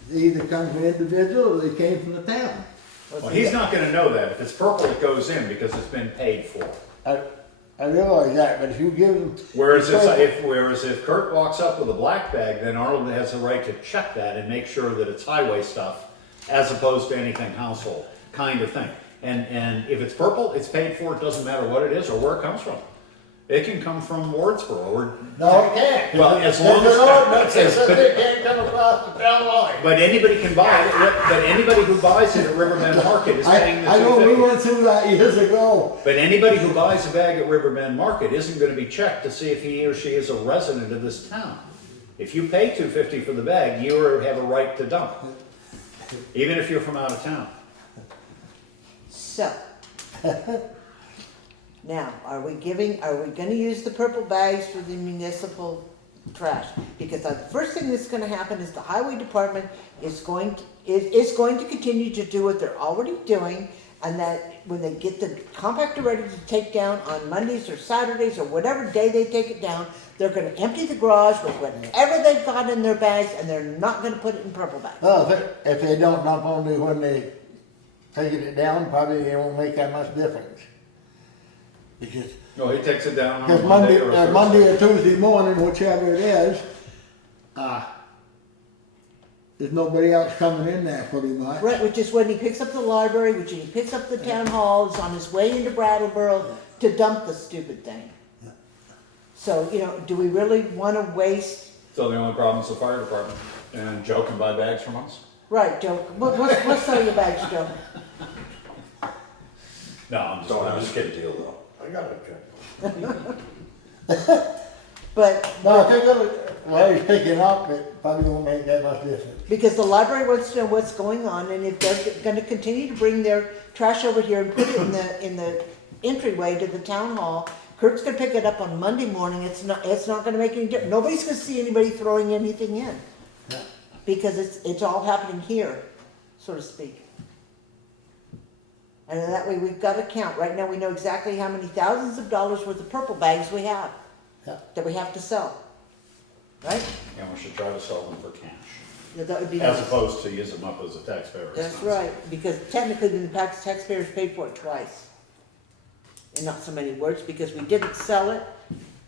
they either come from individual or they came from the town. Well, he's not gonna know that. If it's purple, it goes in because it's been paid for. I realize that, but if you give them. Whereas if Kurt walks up with a black bag, then Arnold has the right to check that and make sure that it's highway stuff as opposed to anything household kind of thing. And if it's purple, it's paid for. It doesn't matter what it is or where it comes from. It can come from Wardsboro or. No, it can't. Well, as long There's as- an ordinance that as- says but- it can't come across the town line. But anybody can buy it. But anybody who buys it at Riverbend Market is paying the I know we $2.50. went through that years ago. But anybody who buys a bag at Riverbend Market isn't going to be checked to see if he or she is a resident of this town. If you pay $2.50 for the bag, you have a right to dump, even if you're from out of town. So, now, are we gonna use the purple bags for the municipal trash? Because the first thing that's gonna happen is the highway department is going to continue to do what they're already doing, and that when they get the compactor ready to take down on Mondays or Saturdays or whatever day they take it down, they're gonna empty the garage with whatever they've got in their bags, and they're not gonna put it in purple bags. Well, if they don't dump only when they taking it down, probably it won't make that much difference. Because No, he takes it down on Because a Monday Monday, or a Monday Thursday. or Tuesday morning, whichever it is, there's nobody else coming in there pretty much. Right, which is when he picks up the library, which he picks up the town hall, is on his way into Brattleboro to dump the stupid thing. So, do we really wanna waste, So the only problem is the fire department, and Joe can buy bags from us. right, Joe, what's all your bags, Joe? No, I'm just kidding. deal though. I got a check. But, No, if they're gonna, well, he's picking up, it probably won't make that much difference. because the library wants to know what's going on, and if they're gonna continue to bring their trash over here and put it in the entryway to the town hall, Kurt's gonna pick it up on Monday morning, it's not gonna make any difference, nobody's gonna see anybody throwing anything in. Yeah. Because it's all happening here, so to speak. And that way we've got a count, right now we know exactly how many thousands of dollars worth of purple bags we have, Yeah. that we have to sell. Right? And we should try to sell them for cash, Yeah, that would be as nice. opposed to use them up as a taxpayer That's expense. right, because technically the taxpayers paid for it twice. In not so many words, because we didn't sell it,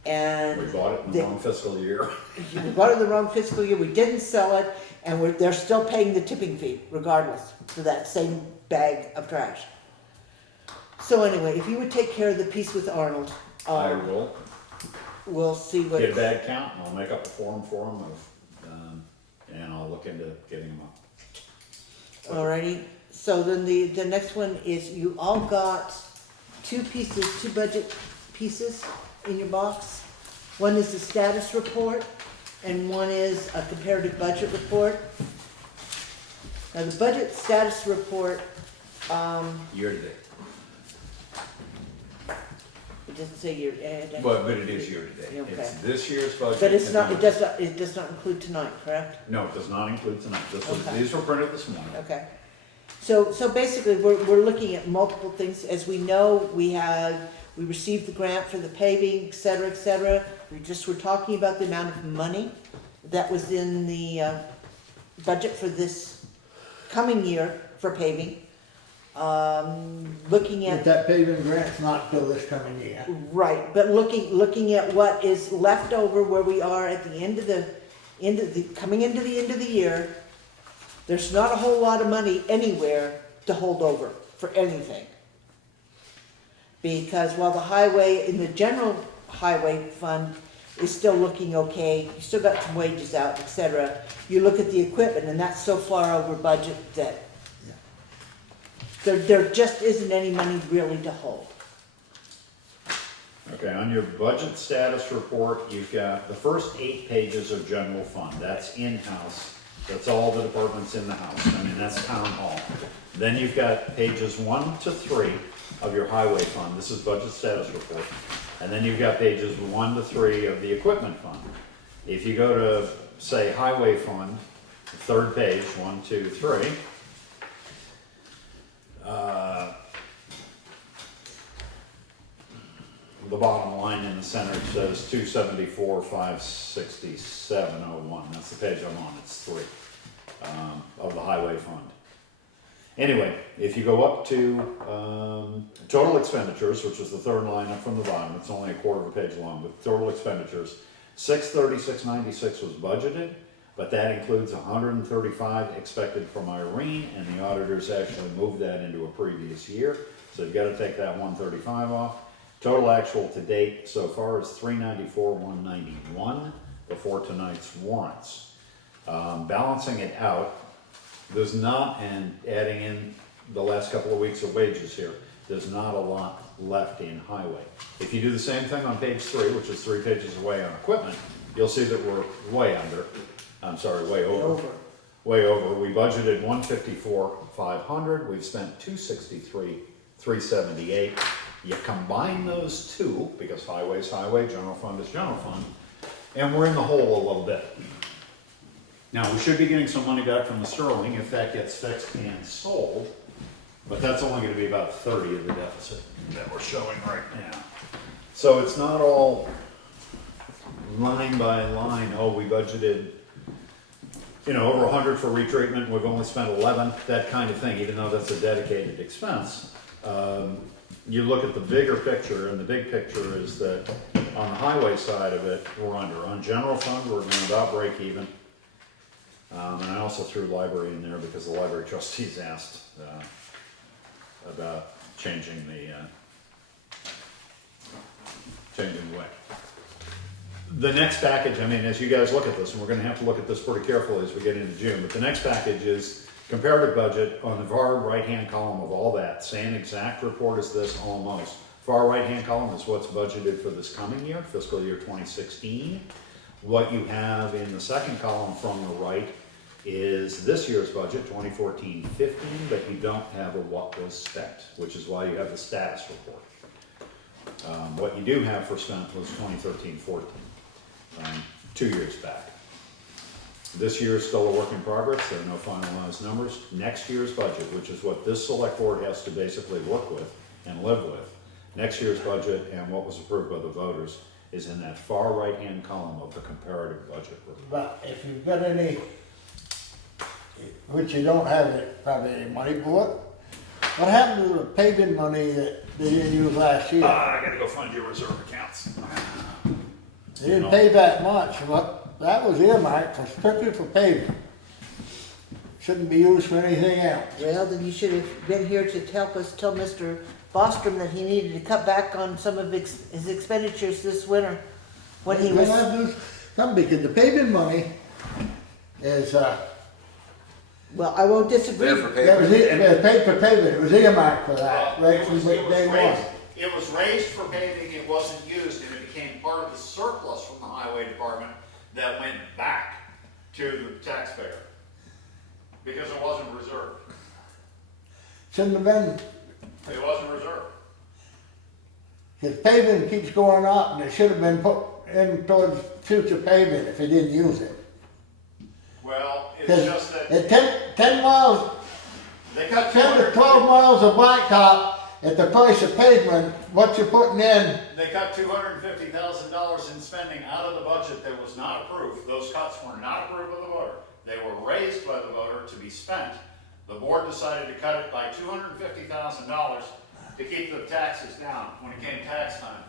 And We bought it in the wrong fiscal year. we bought it in the wrong fiscal year, we didn't sell it, and they're still paying the tipping fee regardless for that same bag of trash. So anyway, if you would take care of the piece with Arnold, I will we'll see what. get a bag count, and I'll make up a form for them and I'll look into getting them up. Alrighty, so then the next one is you all got two budget pieces in your box. One is the status report and one is a comparative budget report. Now the budget status report, Year to date. it doesn't say year, But it is year to date. Okay. It's this year's budget. but it's and not, then- it does not include tonight, correct? No, it does not include tonight. Okay. These were printed this morning. Okay. So basically, we're looking at multiple things. As we know, we received the grant for the paving, et cetera, et cetera. We just were talking about the amount of money that was in the budget for this coming year for paving. Looking But at, that paving grant's not till this coming year. right, but looking at what is left over where we are at the end of the, coming into the end of the year, there's not a whole lot of money anywhere to hold over for anything. Because while the highway, in the general highway fund is still looking okay, you still got some wages out, et cetera, you look at the equipment and that's so far over budget that there just isn't any money really to hold. Okay, on your budget status report, you've got the first 8 pages of general fund. That's in-house. That's all the departments in the house. I mean, that's town hall. Then you've got pages 1 to 3 of your highway fund. This is budget status report. And then you've got pages 1 to 3 of the equipment fund. If you go to, say, highway fund, the third page, 1, 2, 3, the bottom line in the center says 274,567.01. That's the page I'm on. It's 3 of the highway fund. Anyway, if you go up to total expenditures, which is the third line up from the bottom, it's only a quarter of a page long, but total expenditures, 636.96 was budgeted, but that includes 135 expected from Irene, and the auditors actually moved that into a previous year, so you've got to take that 135 off. Total actual to date so far is 394,191 before tonight's warrants. Balancing it out, there's not, and adding in the last couple of weeks of wages here, there's not a lot left in highway. If you do the same thing on page 3, which is 3 pages away on equipment, you'll see that we're way under, way over. Way over. We budgeted 154,500, we've spent 263,378. You combine those two, because highway's highway, general fund is general fund, and we're in the hole a little bit. Now, we should be getting some money back from the Sterling if that gets fixed and sold, but that's only gonna be about 30 of the deficit that we're showing right now. So it's not all line by line, oh, we budgeted, over 100 for retreatment, we've only spent 11, that kind of thing, even though that's a dedicated expense. You look at the bigger picture, and the big picture is that on the highway side of it, we're under. On general fund, we're going about break even. And I also threw library in there because the library trustees asked about changing the way. The next package, I mean, as you guys look at this, and we're gonna have to look at this pretty carefully as we get into June, but the next package is comparative budget on the far right-hand column of all that, same exact report as this almost. Far right-hand column is what's budgeted for this coming year, fiscal year 2016. What you have in the second column from the right is this year's budget, 2014-15, but you don't have a what was spent, which is why you have the status report. What you do have for spent was 2013-14, 2 years back. This year is still a work in progress. There are no finalized numbers. Next year's budget, which is what this select board has to basically work with and live with, next year's budget and what was approved by the voters is in that far right-hand column of the comparative budget report. But if you've got any, which you don't have probably any money for, what happened to the paving money that they didn't use last year? I gotta go find your reserve accounts. They didn't pay that much, what, that was earmarked for strictly for paving. Shouldn't be used for anything else. Well, then you should have been here to help us tell Mr. Bostrom that he needed to cut back on some of his expenditures this winter when he was. We'll have to do something, because the paving money is, Well, I won't disagree. There for it was, paper. it was paid for paving, it was earmarked for that, right from day one. It was raised for paving, it wasn't used, and it became part of the surplus from the highway department that went back to the taxpayer. Because it wasn't reserved. Shouldn't have been, It wasn't reserved. because paving keeps going up, and it should have been put in towards future paving if he didn't use it. Well, it's 'Cause just that at 10 miles, they cut 10 to 12 miles of blacktop at the price of pavement, what you're putting in, They cut $250,000 in spending out of the budget that was not approved. Those cuts were not approved by the voter. They were raised by the voter to be spent. The board decided to cut it by $250,000 to keep the taxes down when it came tax time.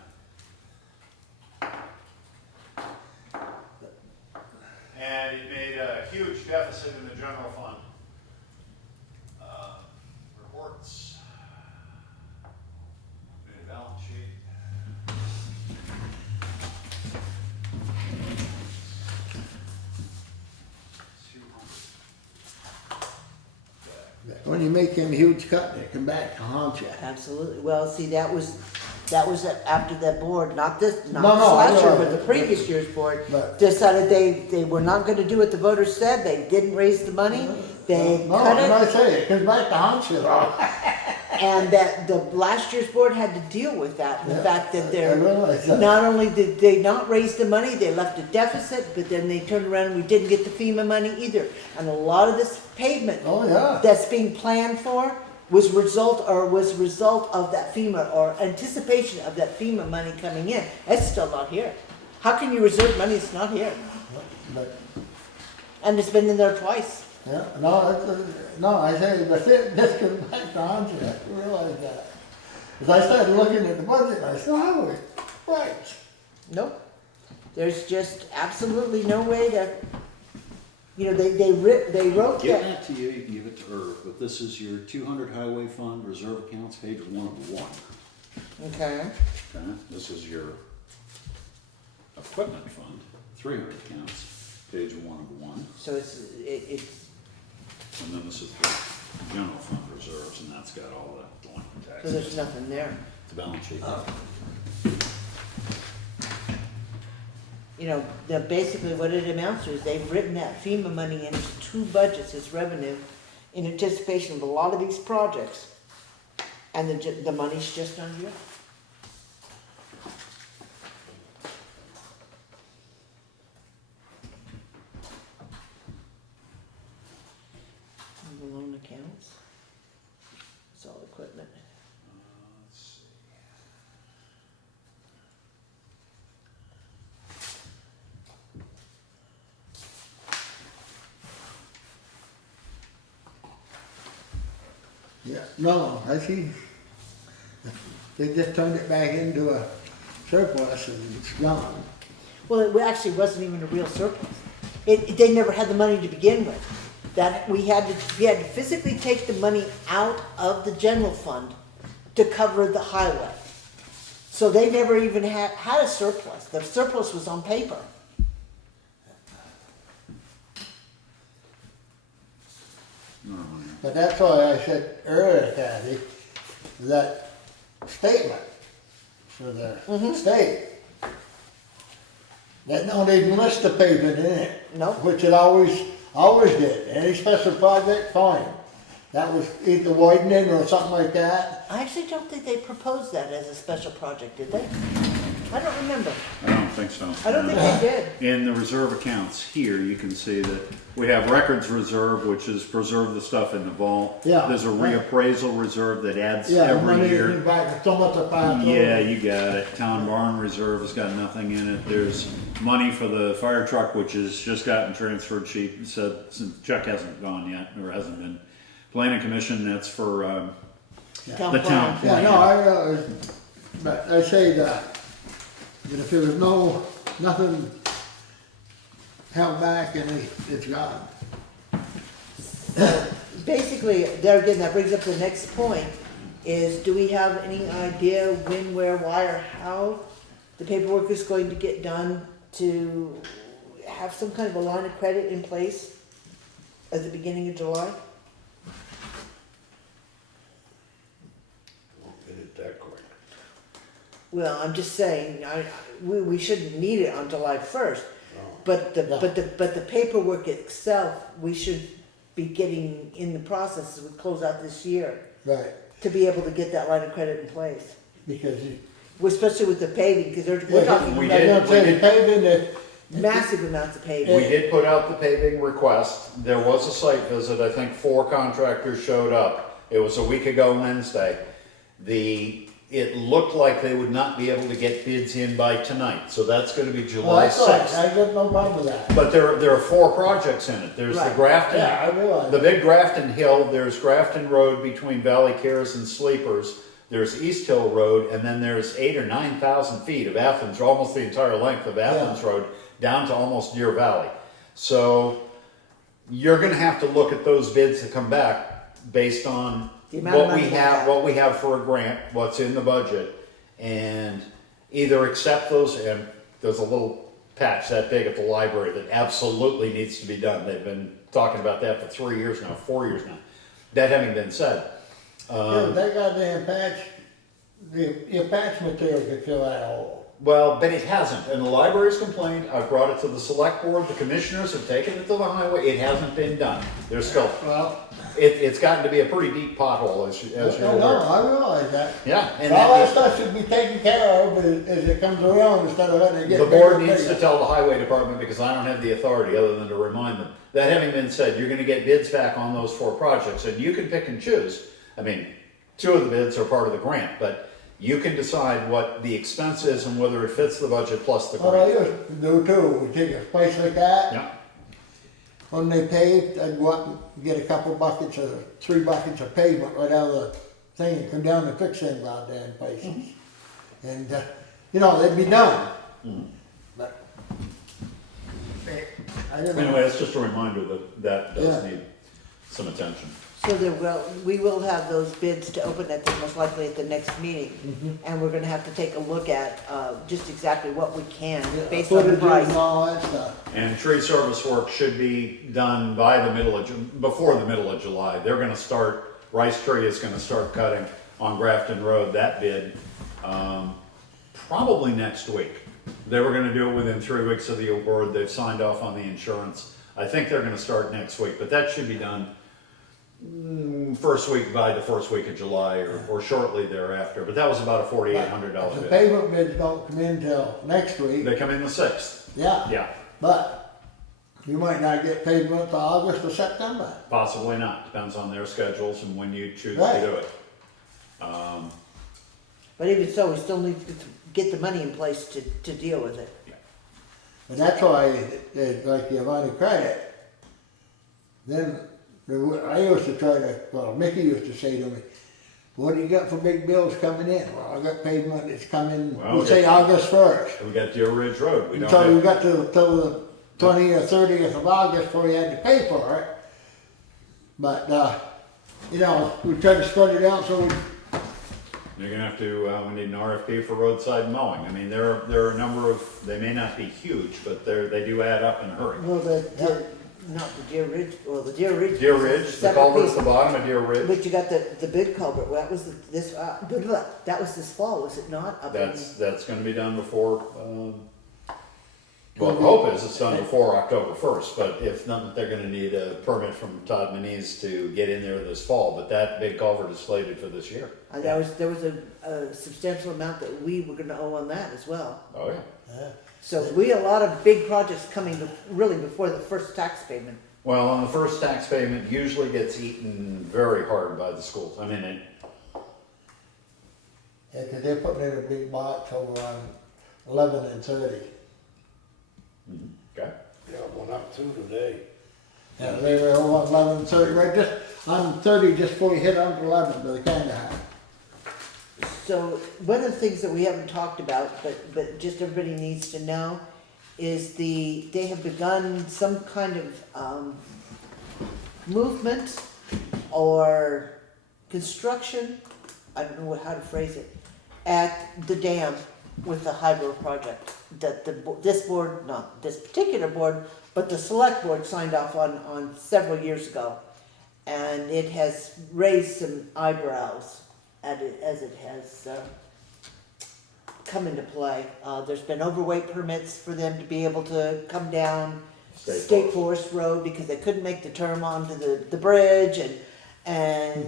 And it made a huge deficit in the general fund. Reports. Made a balance sheet. when you make them huge cut, they come back to haunt you. Absolutely. Well, see, that was after that board, not this No, last year, I but the know. previous year's board But- decided they were not gonna do what the voters said. They didn't raise the money. They No, cut as it. I say, it comes back to haunt you though. And that the last year's board had to deal with that, and the Yeah, fact that I they're, realize that. not only did they not raise the money, they left a deficit, but then they turned around and we didn't get the FEMA money either. And a lot of this pavement Oh, yeah. that's being planned for was result of that FEMA, or anticipation of that FEMA money coming in. It's still not here. How can you reserve money that's not here? But, And it's been in there twice. yeah, no, I say, but this comes back to haunt you, I realize that. As I started looking at the budget, I said, oh, right. Nope. There's just absolutely no way to, they wrote Give that. that to you, you can give it to Irv, but this is your 200 highway fund reserve accounts, page 101. Okay. Okay, this is your equipment fund, 300 accounts, page 101. So it's, And then this is the general fund reserves, and that's got all the delinquent so there's taxes. nothing there. The balance sheet. Basically what it amounts to is they've written that FEMA money into two budgets as revenue in anticipation of a lot of these projects. And the money's just not here. And the loan accounts. It's all equipment. Let's see. Yeah, no, I see. They just turned it back into a surplus and it's gone. Well, it actually wasn't even a real surplus. They never had the money to begin with. That we had to physically take the money out of the general fund to cover the highway. So they never even had a surplus. The surplus was on paper. But that's why I said earlier, Kathy, that statement for the state, that don't even list the pavement in it. Nope. Which it always did. Any special project, fine. That was either widening or something like that. I actually don't think they proposed that as a special project, did they? I don't remember. I don't think so. I don't think they did. In the reserve accounts here, you can see that we have records reserve, which is preserve the stuff in the vault. Yeah. There's a reappraisal reserve that adds Yeah, every money year. is back, so much of that. Yeah, you got it. Town barn reserve has got nothing in it. There's money for the fire truck, which has just gotten transferred sheet, said, since check hasn't gone yet, or hasn't been. Planning commission, that's for, Town the plan. town. Yeah, no, I realize, but I say that if there was no nothing held back and it's gone. Basically, there again, that brings up the next point, is do we have any idea when, where, why, or how the paperwork is going to get done to have some kind of a line of credit in place at the beginning of July? Won't get it that quick. Well, I'm just saying, we shouldn't need it on July first, No. but No. the paperwork itself, we should be getting in the process as we close out this year, Right, to be able to get that line of credit in place. because Especially with the paving, because we're yeah, talking we about did- I'm saying, the paving that, massive amounts of paving. We did put out the paving request. There was a site visit. I think 4 contractors showed up. It was a week ago Wednesday. It looked like they would not be able to get bids in by tonight, so that's gonna be well, July that's right, 6th. I got no problem with that. But there are 4 projects in it. There's the Right. Grafton. Yeah, I realize. The big Grafton Hill, there's Grafton Road between Valley Cares and Sleepers, there's East Hill Road, and then there's 8,000 or 9,000 feet of Athens, almost the entire length of Athens Road, down to almost Deer Valley. So you're gonna have to look at those bids that come back based on The amount of what we money we have, have. what we have for a grant, what's in the budget, and either accept those, and there's a little patch that big at the library that absolutely needs to be done. They've been talking about that for 3 years now, 4 years now. That having been said, Yeah, that goddamn patch, your patch material could fill that hole. well, but it hasn't, and the library's complained, I've brought it to the select board, the commissioners have taken it to the highway, it hasn't been done. There's still, Well, it's gotten to be a pretty deep pothole, as you're no, aware. I realize that. Yeah, and All that that, stuff should be taken care of as it comes around instead of letting it get the bigger board and needs to bigger. tell the highway department, because I don't have the authority other than to remind them. That having been said, you're gonna get bids back on those 4 projects, and you can pick and choose. I mean, 2 of the bids are part of the grant, but you can decide what the expense is and whether it fits the budget plus the What I grant. used to do too, we take a place like that, Yeah, when they paved, I'd go out and get a couple buckets or 3 buckets of pavement right out of the thing and come down and fix things out there in places. Mm-hmm. And, you know, they'd be done. But, I don't know. anyway, it's just a reminder that does Yeah. need some attention. So we will have those bids to open at most likely at the next meeting. And we're gonna have to take a look at, just exactly what we can, based on the Footages price. and all that stuff. And tree service work should be done by the middle of, before the middle of July. They're gonna start, Rice Tree is gonna start cutting on Grafton Road, that bid, probably next week. They were gonna do it within 3 weeks of the award, they've signed off on the insurance. I think they're gonna start next week, but that should be done by the first week of July or shortly thereafter. But that was about a $4,800 If the bid. pavement bids don't come in till next week, They come in the 6th, yeah. yeah. But you might not get pavement till August or September. Possibly not, depends on their schedules and when you choose to Right. do it. But even so, we still need to get the money in place to deal with it. And that's why, like your line of credit, then I used to try to, well, Mickey used to say to me, what do you got for big bills coming in? Well, I got pavement that's coming, Well, we'll say August 1st. We got Deer Ridge Road, we don't So you have, got till the 20th or 30th of August before you had to pay for it. But, you know, we tried to spread it out so we, you're gonna have to, we need an RFP for roadside mowing. I mean, there are a number of, they may not be huge, but they do add up in a hurry. Well, not the Deer Ridge, well, the Deer Ridge. Deer is a Ridge, the separate culvert's piece. the bottom of Deer Ridge, But you got the big culvert, well, that was that was this fall, was it not? Up in- that's gonna be done before, well, the hope is it's done before October 1st, but if not, they're gonna need a permit from Todd Manise to get in there this fall, but that big culvert is slated for this year. There was a substantial amount that we were gonna owe on that as well. Oh, yeah. So we had a lot of big projects coming really before the first tax payment. Well, on the first tax payment, usually gets eaten very hard by the schools. I mean, yeah, 'cause they're putting in a big box over on 11 and 30. okay. Yeah, went up too today. Yeah, they were over on 11 and 30, right just, on 30 just before you hit on 11, but they kinda have. So one of the things that we haven't talked about, but just everybody needs to know, is they have begun some kind of, movement or construction, I don't know how to phrase it, at the dam with the hydro project that this board, not this particular board, but the select board signed off on several years ago. And it has raised some eyebrows at it as it has come into play. There's been overweight permits for them to be able to come down State Forest Road because they couldn't make the turn onto the bridge, and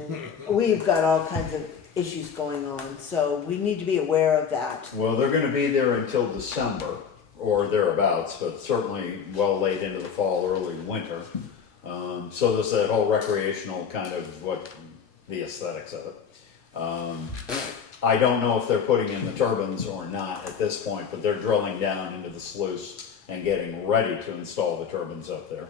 we've got all kinds of issues going on, so we need to be aware of that. Well, they're gonna be there until December, or thereabouts, but certainly well late into the fall, early winter. So there's that whole recreational kind of the aesthetics of it. I don't know if they're putting in the turbines or not at this point, but they're drilling down into the sluice and getting ready to install the turbines up there.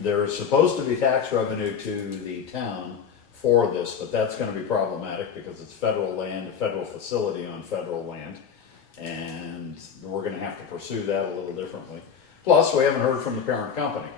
There is supposed to be tax revenue to the town for this, but that's gonna be problematic because it's federal land, a federal facility on federal land, and we're gonna have to pursue that a little differently. Plus, we haven't heard from the parent company.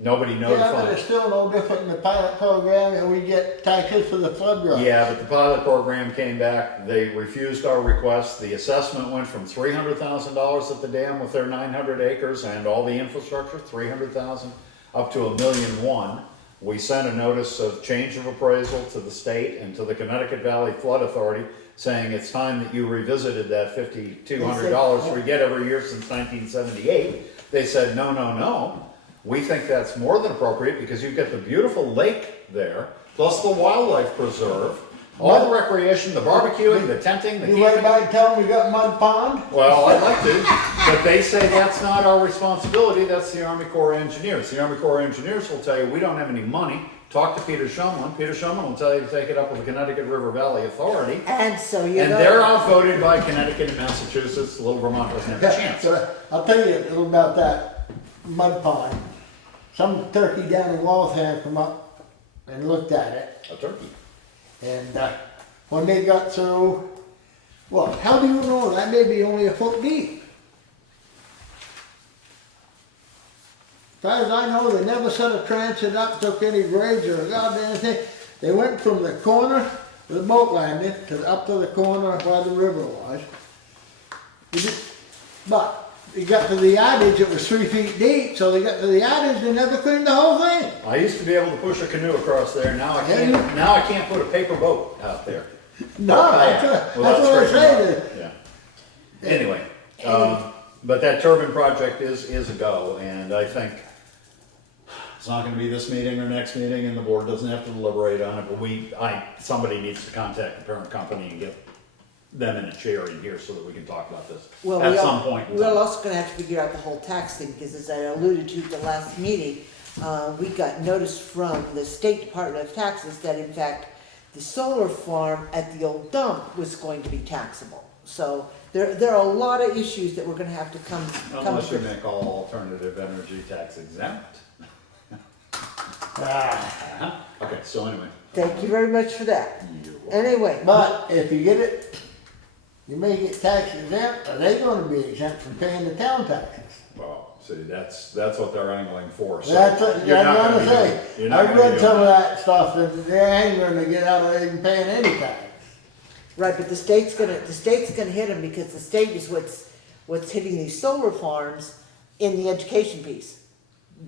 Nobody Yeah, but notified. it's still no different in the pilot program, and we get taxes for the flood road. Yeah, but the pilot program came back, they refused our request, the assessment went from $300,000 at the dam with their 900 acres and all the infrastructure, 300,000, up to $1,100,000. We sent a notice of change of appraisal to the state and to the Connecticut Valley Flood Authority, saying it's time that you revisited that $5,200 we get every year since 1978. They said, no. We think that's more than appropriate because you've got the beautiful lake there, plus the wildlife preserve, all the recreation, the barbecuing, the tenting, the You wait camping. back and tell them we got mud pond? Well, I'd like to, but they say that's not our responsibility, that's the Army Corps of Engineers. The Army Corps of Engineers will tell you, we don't have any money. Talk to Peter Shumlin. Peter Shumlin will tell you to take it up with the Connecticut River Valley Authority. And so you And know. they're outvoted by Connecticut and Massachusetts. Little Vermont doesn't have a chance. So I'll tell you a little about that mud pond. Some turkey down in Waltham come up and looked at it, A turkey. and when they got through, well, how do you know that may be only a foot deep? As far as I know, they never set a transit up, took any grades or goddamn thing. They went from the corner of the boat landing to up to the corner where the river was. But they got to the adage, it was 3 feet deep, so they got to the adage, they never cleaned the whole thing. I used to be able to push a canoe across there. Now I Yeah, can't. you- Now I can't put a paper boat out there. No, Or that's kayak what I'm saying. Yeah. Anyway, but that turbine project is a go, and I think it's not going to be this meeting or next meeting, and the board doesn't have to deliberate on it. But somebody needs to contact the parent company and get them in a chair in here so that we can talk about this Well, at some point. in We're time. also gonna have to figure out the whole tax thing, because as I alluded to at the last meeting, we got notice from the State Department of Taxes that in fact, the solar farm at the old dump was going to be taxable. So there are a lot of issues that we're gonna have to come Unless you to. make all alternative energy tax exempt. Okay, so anyway. Thank you very much for that. You're welcome. Anyway, But if you get it, you may get tax exempt, are they gonna be exempt from paying the town taxes? Well, see, that's what they're angling for. So That's what you're I'm not gonna be say. doing- you're not I've gonna be read some doing of that. that stuff, and they ain't gonna get out of even paying any tax. right, but the state's gonna hit them, because the state is what's hitting these solar farms in the education piece.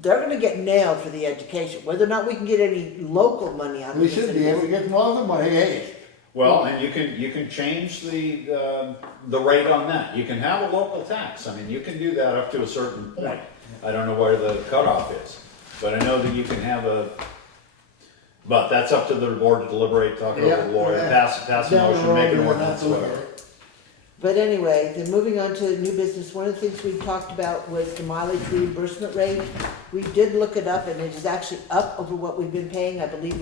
They're gonna get nailed for the education, whether or not we can get any local money out of We this. should be able to get more of the money, hey. Well, and you can change the rate on that. You can have a local tax. I mean, you can do that up to a certain point. I don't know where the cutoff is, but I know that you can have but that's up to the board to deliberate, talk over the lawyer, pass a Down the motion, make an road, we'll ordinance, have to look at whatever. it. But anyway, then moving on to new business, one of the things we talked about was the mileage reimbursement rate. We did look it up, and it is actually up over what we've been paying. I believe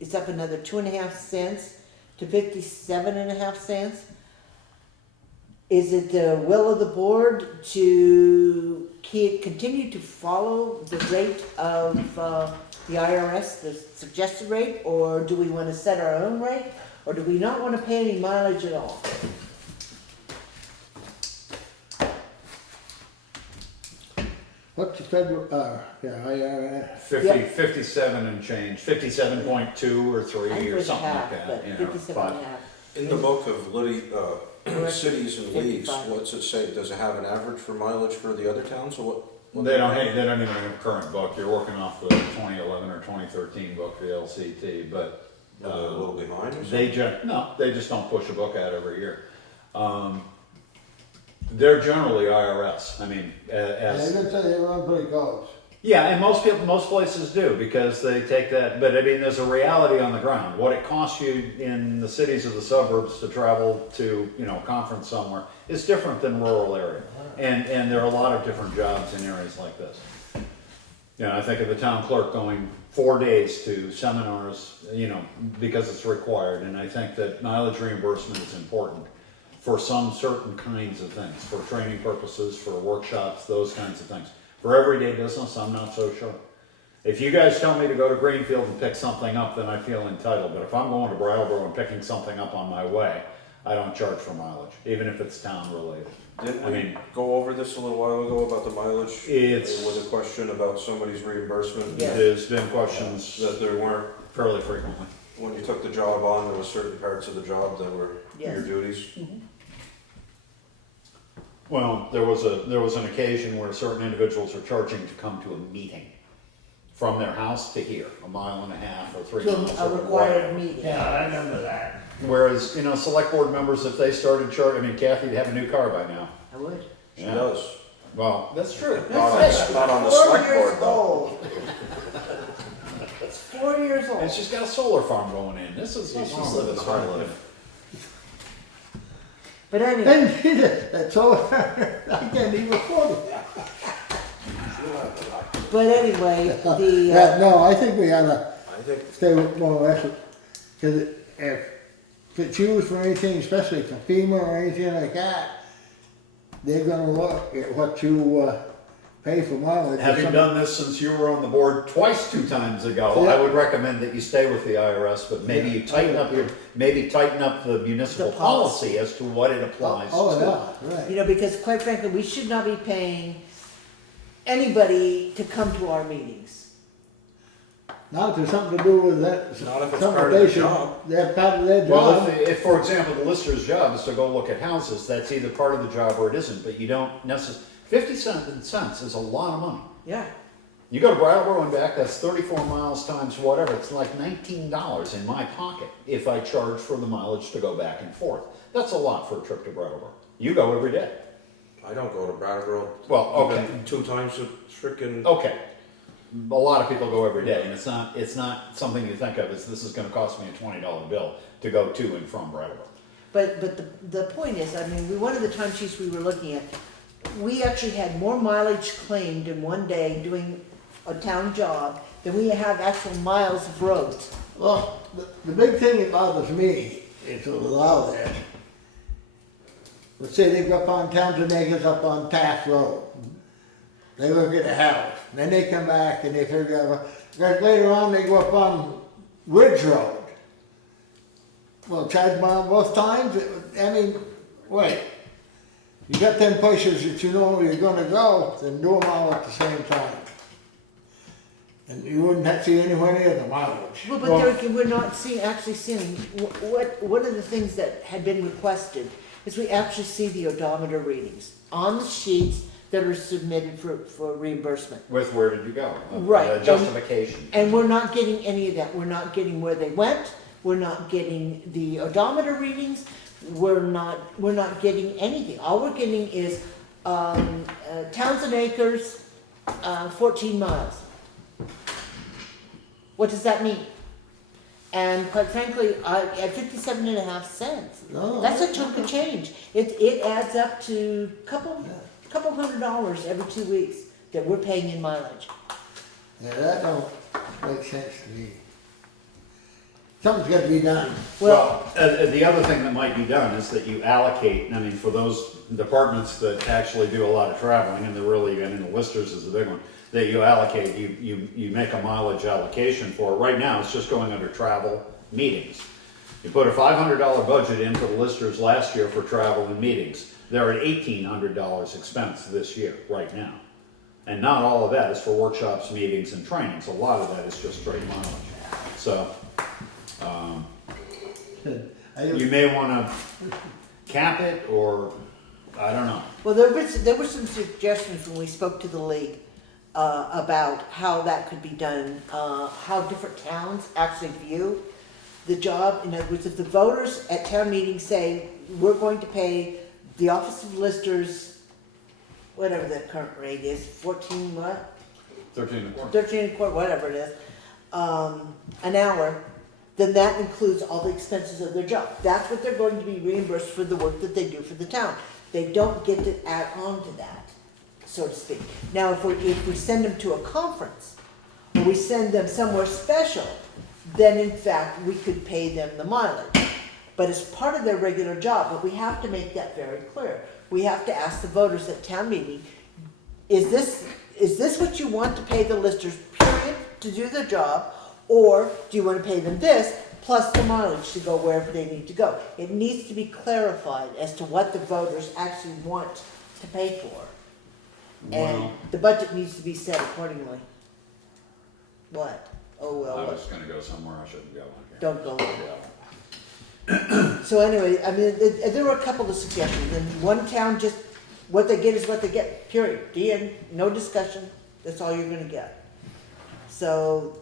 it's up another 2.5 cents to 57.5 cents. Is it the will of the board to continue to follow the rate of the IRS, the suggested rate, or do we want to set our own rate, or do we not want to pay any mileage at all? What's the federal, IRS? 57 and change, 57.2 or 3 I think it or was something half, like but that. You know, 57 and a five. half. In the book of cities and leagues, 55. what's it say? Does it have an average for mileage for the other towns, or what? They don't even have a current book. You're working off the 2011 or 2013 book, the LCT, but Are they a little behind or they something? they just don't push a book out every year. They're generally IRS. I mean, as They did say they run pretty close. yeah, and most places do because they take that. But I mean, there's a reality on the ground. What it costs you in the cities or the suburbs to travel to, a conference somewhere is different than rural area, and there are a lot of different jobs in areas like this. I think of the town clerk going 4 days to seminars, because it's required, and I think that mileage reimbursement is important for some certain kinds of things, for training purposes, for workshops, those kinds of things. For everyday business, I'm not so sure. If you guys tell me to go to Greenfield and pick something up, then I feel entitled. But if I'm going to Brattleboro and picking something up on my way, I don't charge for mileage, even if it's town related. Didn't I we mean, go over this a little while ago about the mileage? It's- There was a question about somebody's reimbursement. Yeah. there's been questions That there weren't, fairly frequently. when you took the job on, there were certain parts of the job that were Yes. your duties. Well, there was an occasion where certain individuals are charging to come to a meeting from their house to here, 1.5 miles or 3 miles. So a or required whatever. meeting. Yeah, I remember that. Whereas, select board members, if they started charging, Kathy'd have a new car by now. I would. She Yeah. does. Well, that's true. Not on the 4 select years board though. old. It's 4 years And old. she's got a solar farm going in. She's living the high life. But anyway, And that's all, I can't even afford it. but anyway, Yeah, no, I think we gotta I think stay with more or less, because if it's used for anything, especially for FEMA or anything like that, they're gonna look at what you, pay for mileage. Having done this since you were on the board twice 2 times ago, Yeah. I would recommend that you stay with the IRS, but maybe you tighten up the municipal The policy. policy as to what it applies Oh, to. yeah, right. because quite frankly, we should not be paying anybody to come to our meetings. Not if there's something to do with that. Not if it's something part of their they should- job. They're part of their Well, job. if, for example, the lister's job is to go look at houses, that's either part of the job or it isn't, but you don't necessarily, 57 cents is a lot of money. Yeah. You go to Brattleboro and back, that's 34 miles times whatever, it's like $19 in my pocket if I charge for the mileage to go back and forth. That's a lot for a trip to Brattleboro. You go every day. I don't go to Brattleboro. Well, okay. even 2 times a frickin'. Okay. A lot of people go every day, and it's not something you think of as this is gonna cost me a $20 bill to go to and from Brattleboro. But the point is, one of the time sheets we were looking at, we actually had more mileage claimed in one day doing a town job than we have actual miles of roads. Well, the big thing that bothers me is to allow that. Let's say they go up on Townshend Acres up on Taft Road. They look at the house, then they come back and they figure out, because later on they go up on Ridge Road. Well, charge mile both times, wait. You got them places that you know you're gonna go, then do them all at the same time. And you wouldn't have to see anywhere near the mileage. Well, but we're not actually seeing, one of the things that had been requested is we actually see the odometer readings on the sheets that are submitted for reimbursement. With where did you go? Right. Justification. And we're not getting any of that. We're not getting where they went. We're not getting the odometer readings. We're not getting anything. All we're getting is Townshend Acres, 14 miles. What does that mean? And quite frankly, at 57.5 cents, No. that's a chunk of change. It adds up to a couple $100 every 2 weeks that we're paying in mileage. Yeah, that don't make sense to me. Something's got to be done. Well, the other thing that might be done is that you allocate, for those departments that actually do a lot of traveling, and they're really, the listers is the big one, that you allocate, you make a mileage allocation for it. Right now, it's just going under travel meetings. You put a $500 budget in for the listers last year for travel and meetings. They're at $1,800 expense this year, right now. And not all of that is for workshops, meetings, and trainings. A lot of that is just straight mileage. So, you may wanna cap it, or, I don't know. Well, there were some suggestions when we spoke to the league about how that could be done, how different towns actually view the job. In other words, if the voters at town meetings say, we're going to pay the office of listers, whatever the current rate is, 14 what? 13 and a quarter. 13 and a quarter, whatever it is, an hour, then that includes all the expenses of their job. That's what they're going to be reimbursed for, the work that they do for the town. They don't get to add on to that, so to speak. Now, if we send them to a conference, or we send them somewhere special, then in fact, we could pay them the mileage. But it's part of their regular job, but we have to make that very clear. We have to ask the voters at town meeting, is this what you want to pay the listers, period, to do their job? Or do you want to pay them this, plus the mileage to go wherever they need to go? It needs to be clarified as to what the voters actually want to pay for. And Well- the budget needs to be set accordingly. What? Oh, well, I what? was gonna go somewhere I shouldn't go. Okay. Don't go there. Yeah. So anyway, I mean, there were a couple of suggestions, and one town just, what they get is what they get, period. The end, no discussion, that's all you're gonna get. So,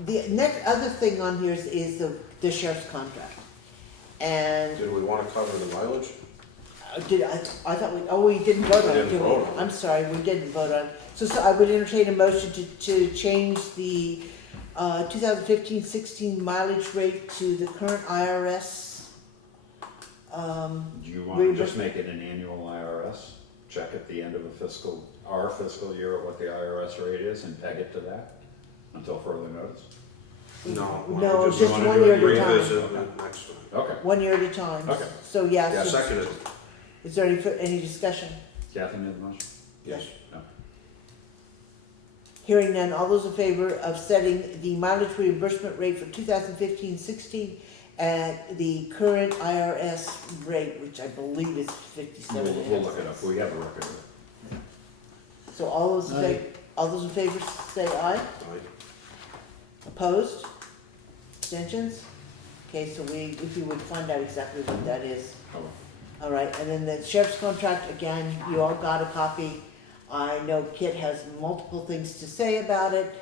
the next other thing on here is the sheriff's contract. And, Did we wanna cover the mileage? I thought we didn't vote on We it, didn't did we? vote on it. I'm sorry, we didn't vote on it. So I would entertain a motion to change the 2015-16 mileage rate to the current IRS. Do you wanna just make it an annual IRS? Check at the end of our fiscal year at what the IRS rate is and peg it to that until further notice? No. No, just just wanna 1 do year it at a time. Revisit it next time. Okay. 1 year at a time. Okay. So, Yeah, so seconded, is there any discussion? Kathy made the motion? yes. No. Hearing none, all those in favor of setting the mileage reimbursement rate for 2015-16 at the current IRS rate, which I believe is 57 We'll look it up. We have a record of it. So all those in favor say aye. Aye. Opposed? Abstentions? Okay, so if you would find out exactly what that is. Oh, All right, and then the sheriff's contract, again, you all got a copy. I know Kit has multiple things to say about it.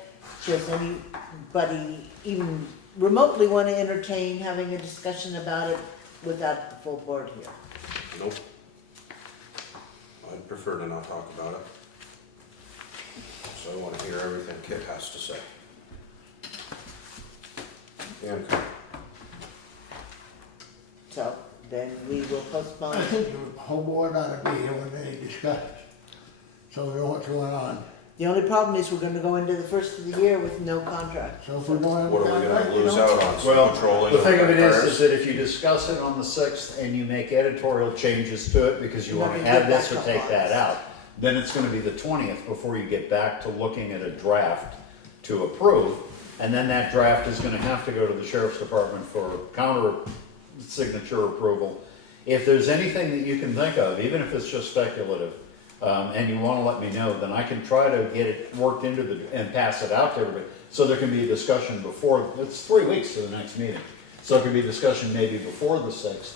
Does anybody even remotely want to entertain having a discussion about it without the full board here? Nope. I'd prefer to not talk about it. So I wanna hear everything Kit has to say. And So then we will postpone. I think the whole board ought to be here when they discuss, so we know what's going on. The only problem is we're gonna go into the first of the year with no contract. So if we want. what are we gonna lose out on? Some Well, controlling the thing of it cars? is that if you discuss it on the 6th and you make editorial changes to it because you You're not wanna gonna add get this or back take on that us. out, then it's gonna be the 20th before you get back to looking at a draft to approve. And then that draft is gonna have to go to the sheriff's department for counter signature approval. If there's anything that you can think of, even if it's just speculative, and you wanna let me know, then I can try to get it worked into and pass it out to everybody. So there can be a discussion before, it's 3 weeks to the next meeting. So there can be discussion maybe before the 6th.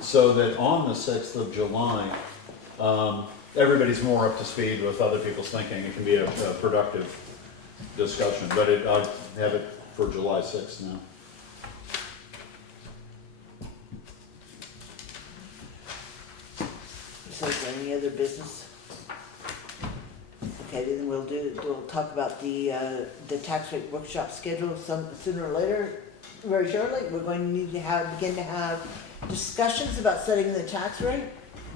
So that on the 6th of July, everybody's more up to speed with other people's thinking. It can be a productive discussion, but I'll have it for July 6th now. So is there any other business? Okay, then we'll talk about the tax rate workshop schedule sooner or later, very shortly. We're going to need to begin to have discussions about setting the tax rate.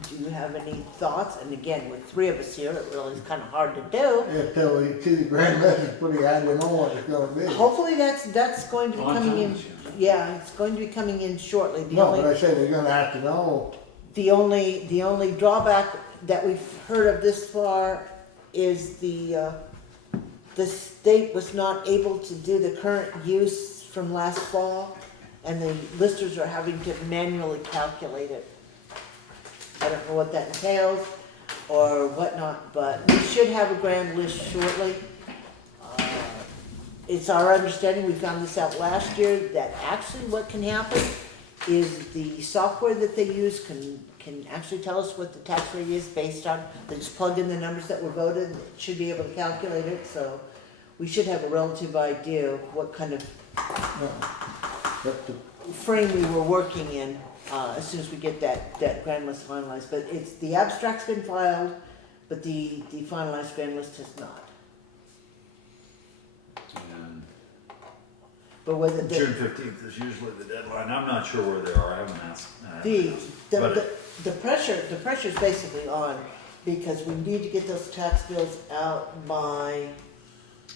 Do you have any thoughts? And again, with 3 of us here, it really is kind of hard to do. Until we see the grand list is pretty hard to know what it's gonna be. Hopefully that's going to be On coming time in, this year. yeah, it's going to be coming in shortly. No, but I said they're gonna have to know. The only drawback that we've heard of this far is the state was not able to do the current use from last fall, and the listers are having to manually calculate it. I don't know what that entails. or whatnot, but we should have a grand list shortly. It's our understanding, we found this out last year, that actually what can happen is the software that they use can actually tell us what the tax rate is based on, they just plug in the numbers that were voted, it should be able to calculate it, so we should have a relative idea of what kind of But the frame we were working in, as soon as we get that grand list finalized. But the abstract's been filed, but the finalized grand list has not. And But whether June 15th is usually the deadline. I'm not sure where they are. I haven't asked. the pressure's basically on, because we need to get those tax bills out by,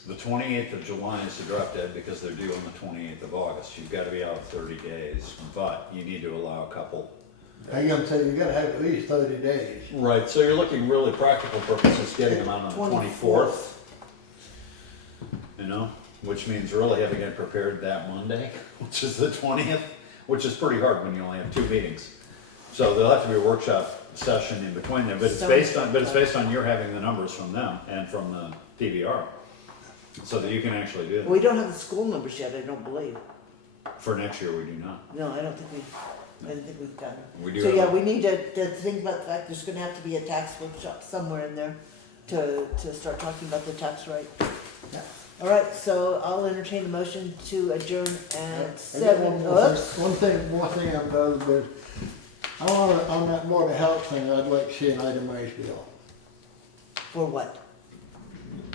The 28th of July is the drop dead because they're due on the 28th of August. You've got to be out 30 days, but you need to allow a couple. I'm gonna say you gotta have at least 30 days. Right, so you're looking really practical purposes, getting them out on the 24th. You know, which means really having it prepared that Monday, which is the 20th, which is pretty hard when you only have 2 meetings. So there'll have to be a workshop session in between them, but it's based on your having the numbers from them and from the TBR. So that you can actually do we don't have the school numbers yet, I don't believe. it. For next year, we do not. No, I don't think we've gotten them. We do So have yeah, a- we need to think about the fact there's gonna have to be a tax workshop somewhere in there to start talking about the tax rate. Yeah. All right, so I'll entertain a motion to adjourn at I got 7. Oops. One thing I'm done with, I wanna, on that Board of Health thing, I'd like to see an itemized bill. For what?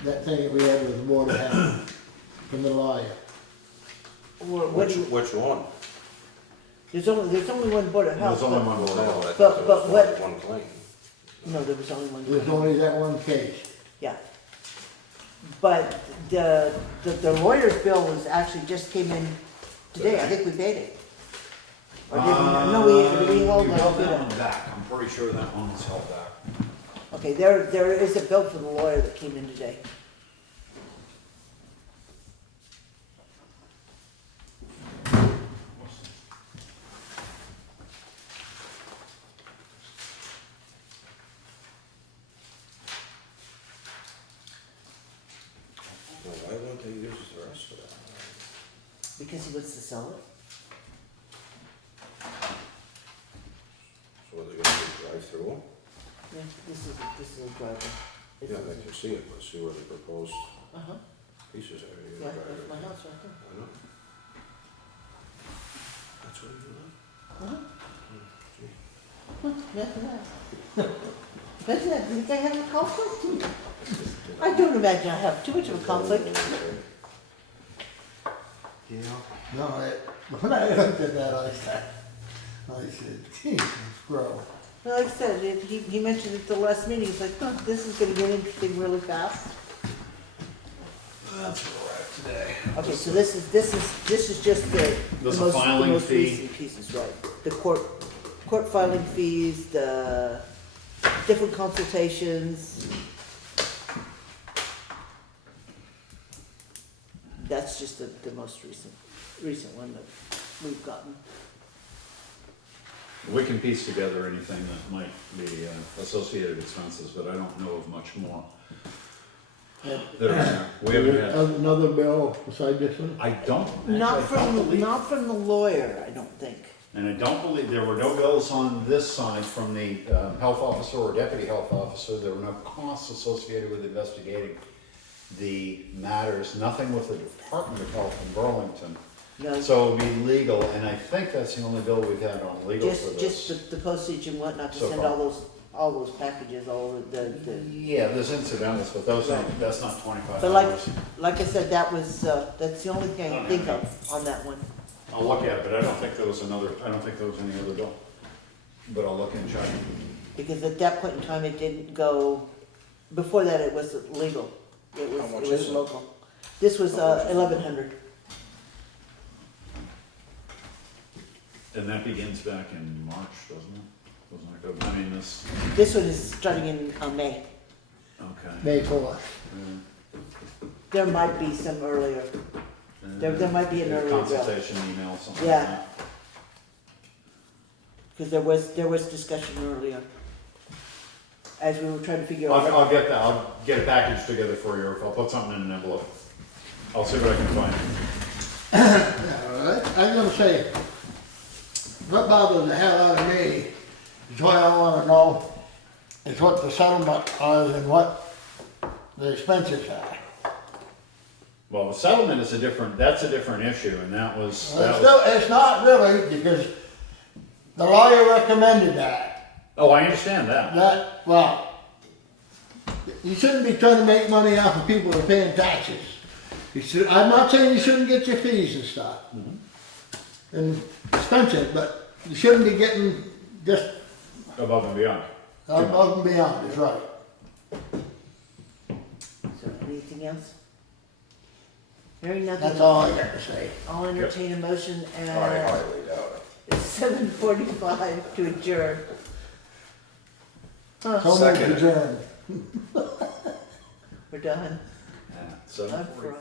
That thing that we had with the Board of Health, from the lawyer. Or what do you, Which one? there's only one Board of Health. There's only but- one Board of Health. I thought But- there but was what- one claim. No, there was only one. There's only that one case. Yeah. But the lawyer's bill was actually just came in today, I think we paid it. Or did we, no, we held We on held to that it. one back. I'm pretty sure that one was held back. Okay, there is a bill for the lawyer that came in today. Well, why won't they use the rest of that? Because he wants to sell it. So are they gonna do drive through them? Yeah, this is a driveway. It's- Yeah, I can see it, but see where the proposed Uh-huh, pieces are. You yeah, gotta drive that's my right house right through. I know. That's what you do. there. Uh-huh. Gee. Imagine that. Imagine that, do you think I have a conflict? I don't imagine I have too much of a conflict. Yeah. No, when I looked at that, I said, Jesus, bro. Well, like I said, he mentioned at the last meeting, he's like, oh, this is gonna get interesting really fast. That's where we're at today. Okay, so this is just the There's a most filing fee. recent pieces, right? The court filing fees, the different consultations. That's just the most recent one that we've gotten. We can piece together anything that might be associated expenses, but I don't know of much more. We haven't had, Another bill beside this one? I don't. Not actually, I don't believe- from the lawyer, I don't think. And I don't believe, there were no bills on this side from the health officer or deputy health officer. There were no costs associated with investigating the matters, nothing with the Department of Health in Burlington. No, So it would be legal, and I think that's the only bill we've had on legal for just this. the postage and whatnot to So send far. all those packages, all the. Yeah, there's incidentals, but those Right. aren't, that's not $25. But like I said, that's the only thing I can think of on that one. I'll look at it, but I don't think there was any other bill. But I'll look and check. Because at that point in time, it didn't go, before that, it was legal. It How much was is it? local. This was How much is it? 1,100. And that begins back in March, doesn't it? Wasn't it good? I mean, this, This one is starting in May. okay. May 4th. There might be some earlier. There might be an earlier bill. Consultation email, something like Yeah. that. Because there was discussion earlier. as we were trying to figure I'll, out. I'll get that, I'll get a package together for you, or if I'll put something in an envelope. I'll see what I can find. Yeah, I'm gonna say, what bothers the hell out of me is what I wanna know is what the settlement is and what the expenses are. Well, the settlement is that's a different issue, and that was, It's not really, because the lawyer recommended that. oh, I understand that. Well, you shouldn't be trying to make money off of people that are paying taxes. I'm not saying you shouldn't get your fees and stuff. And expensive, but you shouldn't be getting just Above and beyond. above and beyond, is right. So anything else? Hearing nothing. That's all I got to say. I'll entertain a motion I at highly doubt it. 7:45 to adjourn. So moved, Second. adjourned. We're done. Yeah, 7:45.